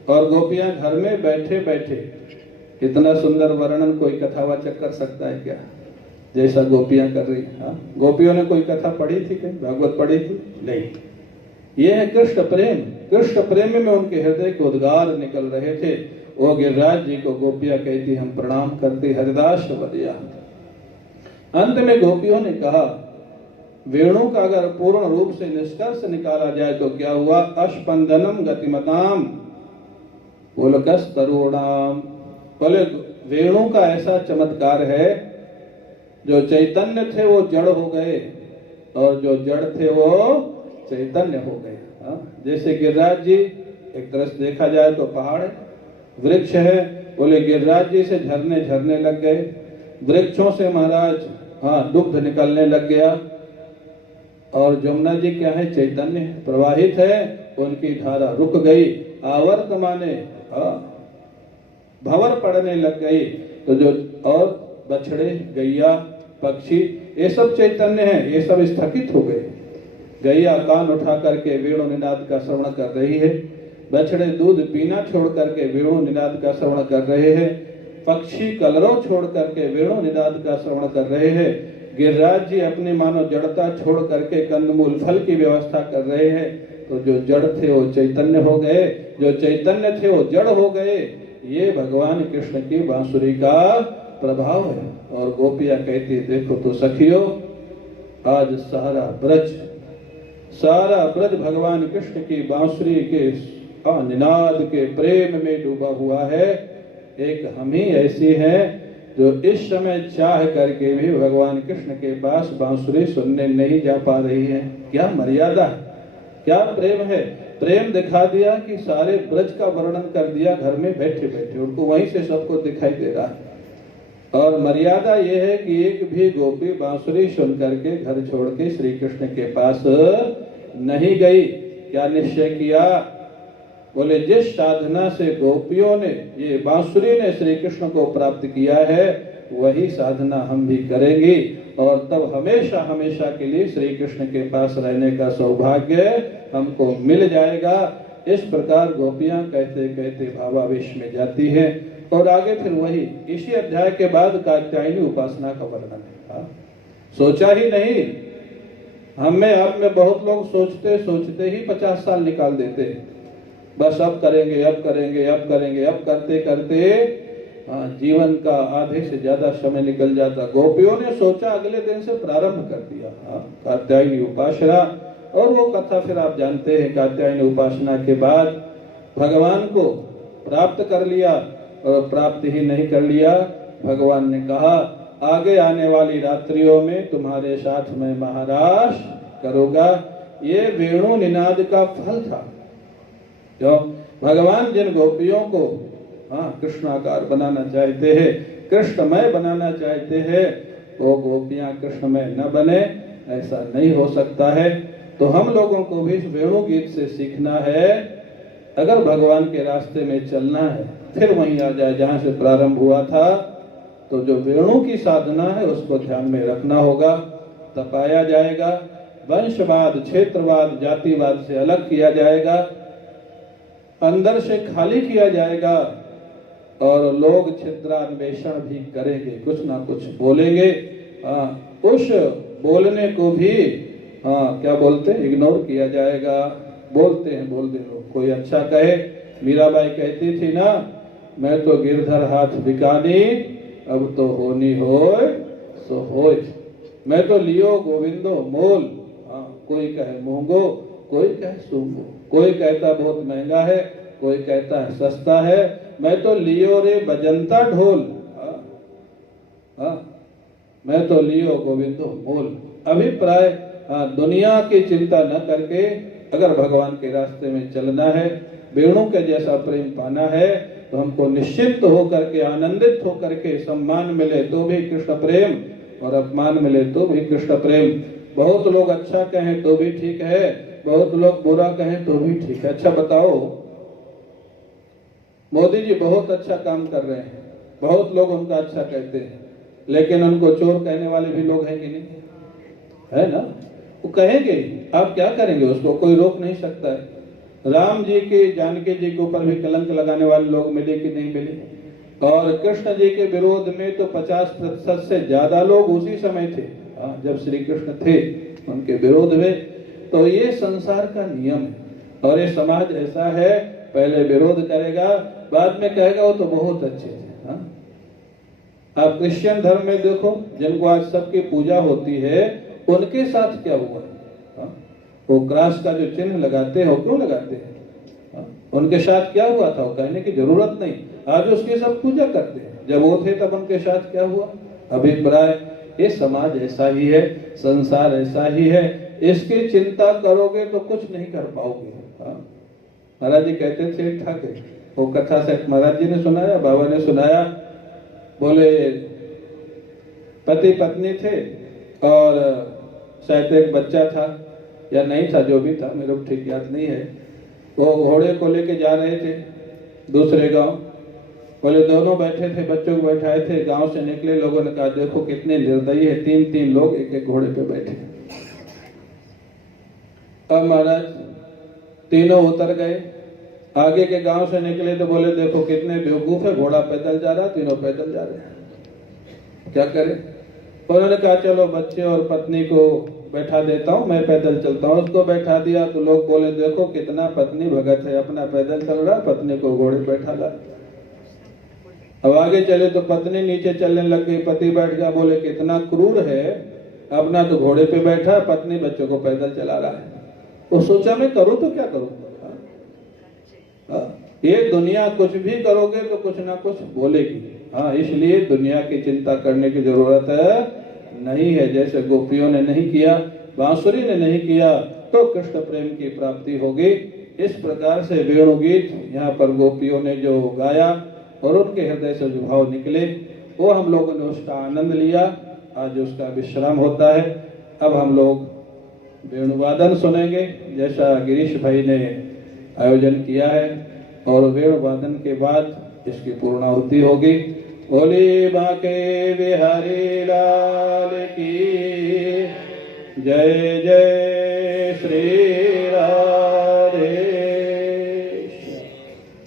और गोपियां घर में बैठे बैठे इतना सुंदर वर्णन कोई कथावाचक कर सकता है क्या, जैसा गोपियां कर रही। गोपियों ने कोई कथा पढ़ी थी, कहीं भागवत पढ़ी थी? नहीं। ये है कृष्ण प्रेम। कृष्ण प्रेम में उनके हृदय के उद्गार निकल रहे थे। वो गिरिराज जी को गोपियां कहती, हम प्रणाम करते हरिदास वर्या। अंत में गोपियों ने कहा, वेणु का अगर पूर्ण रूप से निष्कर्ष निकाला जाए तो क्या हुआ? अष्पंदनम गतिमताम पुलकस तरुणाम। बोले वेणु का ऐसा चमत्कार है, जो चैतन्य थे वो जड़ हो गए, और जो जड़ थे वो चैतन्य हो गए। जैसे गिरिराज जी एक तरह से देखा जाए तो पहाड़ है, वृक्ष है। बोले गिरिराज जी से झरने झरने लग गए, वृक्षों से महाराज दुग्ध निकलने लग गया। और जमुना जी क्या है? चैतन्य प्रवाहित है, उनकी धारा रुक गई। आवर्त माने भंवर पड़ने लग गई। तो जो और बछड़े, गैया, पक्षी, ये सब चैतन्य हैं, ये सब स्थगित हो गए। गैया कान उठा करके वेणु निनाद का श्रवण कर रही है, बछड़े दूध पीना छोड़ करके वेणु निनाद का श्रवण कर रहे हैं, पक्षी कलरव छोड़ करके वेणु निनाद का श्रवण कर रहे हैं। गिरिराज जी अपनी मानो जड़ता छोड़ करके कंदमूल फल की व्यवस्था कर रहे हैं। तो जो जड़ थे वो चैतन्य हो गए, जो चैतन्य थे वो जड़ हो गए। ये भगवान कृष्ण की बांसुरी का प्रभाव है। और गोपियां कहती, देखो तो सखियो, आज सारा ब्रज भगवान कृष्ण की बांसुरी के निनाद के प्रेम में डूबा हुआ है। एक हम ही ऐसी हैं जो इस समय चाह करके भी भगवान कृष्ण के पास बांसुरी सुनने नहीं जा पा रही है। क्या मर्यादा है, क्या प्रेम है। प्रेम दिखा दिया कि सारे ब्रज का वर्णन कर दिया घर में बैठे बैठे, उनको वहीं से सबको दिखाई दे रहा है। और मर्यादा यह है कि एक भी गोपी बांसुरी सुन करके घर छोड़ के श्री कृष्ण के पास नहीं गई। क्या निश्चय किया? बोले जिस साधना से गोपियों ने, ये बांसुरी ने श्री कृष्ण को प्राप्त किया है, वही साधना हम भी करेंगे, और तब हमेशा हमेशा के लिए श्री कृष्ण के पास रहने का सौभाग्य हमको मिल जाएगा। इस प्रकार गोपियां कहते कहते भावावेश में जाती है। और आगे फिर वही इसी अध्याय के बाद कात्यायनी उपासना का वर्णन है। सोचा ही नहीं, हम में आप में बहुत लोग सोचते सोचते ही 50 साल निकाल देते हैं। बस अब करेंगे, अब करेंगे, अब करेंगे, अब करते करते जीवन का आधे से ज्यादा समय निकल जाता। गोपियों ने सोचा अगले दिन से प्रारंभ कर दिया कात्यायनी उपासना। और वो कथा फिर आप जानते हैं, कात्यायनी उपासना के बाद भगवान को प्राप्त कर लिया, और प्राप्त ही नहीं कर लिया, भगवान ने कहा आगे आने वाली रात्रियों में तुम्हारे साथ मैं महाराज करूंगा। ये वेणु निनाद का फल था। क्यों? भगवान जिन गोपियों को कृष्णाकार बनाना चाहते हैं, कृष्णमय बनाना चाहते हैं, वो गोपियां कृष्णमय न बने, ऐसा नहीं हो सकता है। तो हम लोगों को भी इस वेणु गीत से सीखना है। अगर भगवान के रास्ते में चलना है, फिर वहीं आ जाए जहां से प्रारंभ हुआ था। तो जो वेणु की साधना है उसको ध्यान में रखना होगा, तपाया जाएगा। वंशवाद, क्षेत्रवाद, जातिवाद से अलग किया जाएगा, अंदर से खाली किया जाएगा, और लोग क्षेत्रान्वेषण भी करेंगे, कुछ ना कुछ बोलेंगे। उस बोलने को भी क्या बोलते हैं, इग्नोर किया जाएगा। बोलते हैं, बोल दे लो। कोई अच्छा कहे, मीराबाई कहती थी ना, मैं तो गिरधर हाथ बिकानी, अब तो होनी होय सो होय। मैं तो लियो गोविंदो मोल, कोई कहे महंगो, कोई कहे सूंगो, कोई कहता बहुत महंगा है, कोई कहता है सस्ता है। मैं तो लियो रे बजंता ढोल, मैं तो लियो गोविंदो मोल। अभिप्राय दुनिया की चिंता न करके अगर भगवान के रास्ते में चलना है, वेणु के जैसा प्रेम पाना है, तो हमको निश्चिंत होकर के, आनंदित होकर के, सम्मान मिले तो भी कृष्ण प्रेम और अपमान मिले तो भी कृष्ण प्रेम। बहुत लोग अच्छा कहें तो भी ठीक है, बहुत लोग बुरा कहें तो भी ठीक है। अच्छा बताओ, मोदी जी बहुत अच्छा काम कर रहे हैं, बहुत लोग उनका अच्छा कहते हैं, लेकिन उनको चोर कहने वाले भी लोग हैं कि नहीं? है ना? वो कहेंगे, आप क्या करेंगे, उसको कोई रोक नहीं सकता है। राम जी के, जानकी जी के ऊपर भी कलंक लगाने वाले लोग मिले कि नहीं मिले? और कृष्ण जी के विरोध में तो 50% से ज्यादा लोग उसी समय थे, जब श्री कृष्ण थे, उनके विरोध में। तो ये संसार का नियम है, और ये समाज ऐसा है, पहले विरोध करेगा, बाद में कहेगा वो तो बहुत अच्छे थे। आप क्रिश्चियन धर्म में देखो, जिनको आज सबकी पूजा होती है, उनके साथ क्या हुआ? वो क्रॉस का जो चिन्ह लगाते हैं, वो क्यों लगाते हैं? उनके साथ क्या हुआ था? वो कहने की जरूरत नहीं, आज उसकी सब पूजा करते हैं। जब वो थे तब उनके साथ क्या हुआ? अभिप्राय, ये समाज ऐसा ही है, संसार ऐसा ही है, इसकी चिंता करोगे तो कुछ नहीं कर पाओगे। महाराज जी कहते थे, ठाके वो कथा से महाराज जी ने सुनाया, बाबा ने सुनाया, बोले पति पत्नी थे और शायद एक बच्चा था या नहीं था, जो भी था, मेरे को ठीक याद नहीं है। वो घोड़े को लेके जा रहे थे दूसरे गांव। बोले दोनों बैठे थे, बच्चों को बैठाए थे। गांव से निकले, लोगों ने कहा देखो कितने निर्दयी है, 3-3 लोग एक एक घोड़े पे बैठे। अब महाराज तीनों उतर गए, आगे के गांव से निकले तो बोले देखो कितने बेवकूफ है, घोड़ा पैदल जा रहा, तीनों पैदल जा रहे हैं, क्या करें? उन्होंने कहा चलो बच्चे और पत्नी को बैठा देता हूँ, मैं पैदल चलता हूँ। उसको बैठा दिया तो लोग बोले देखो कितना पत्नी भगत है, अपना पैदल चल रहा, पत्नी को घोड़े बैठा ला। अब आगे चले तो पत्नी नीचे चलने लग गई, पति बैठ गया। बोले कितना क्रूर है, अपना तो घोड़े पे बैठा, पत्नी बच्चों को पैदल चला रहा है। वो सोचा मैं करूँ तो क्या करूँ? ये दुनिया कुछ भी करोगे तो कुछ ना कुछ बोलेगी। इसलिए दुनिया की चिंता करने की जरूरत नहीं है। जैसे गोपियों ने नहीं किया, बांसुरी ने नहीं किया, तो कृष्ण प्रेम की प्राप्ति होगी। इस प्रकार से वेणु गीत यहाँ पर गोपियों ने जो गाया और उनके हृदय से जो भाव निकले, वो हम लोगों ने उसका आनंद लिया। आज उसका विश्राम होता है। अब हम लोग वेणुवादन सुनेंगे, जैसा गिरीश भाई ने आयोजन किया है, और वेणुवादन के बाद इसकी पूर्णाहुति होगी। बोले बांके बिहारी लाल की जय जय।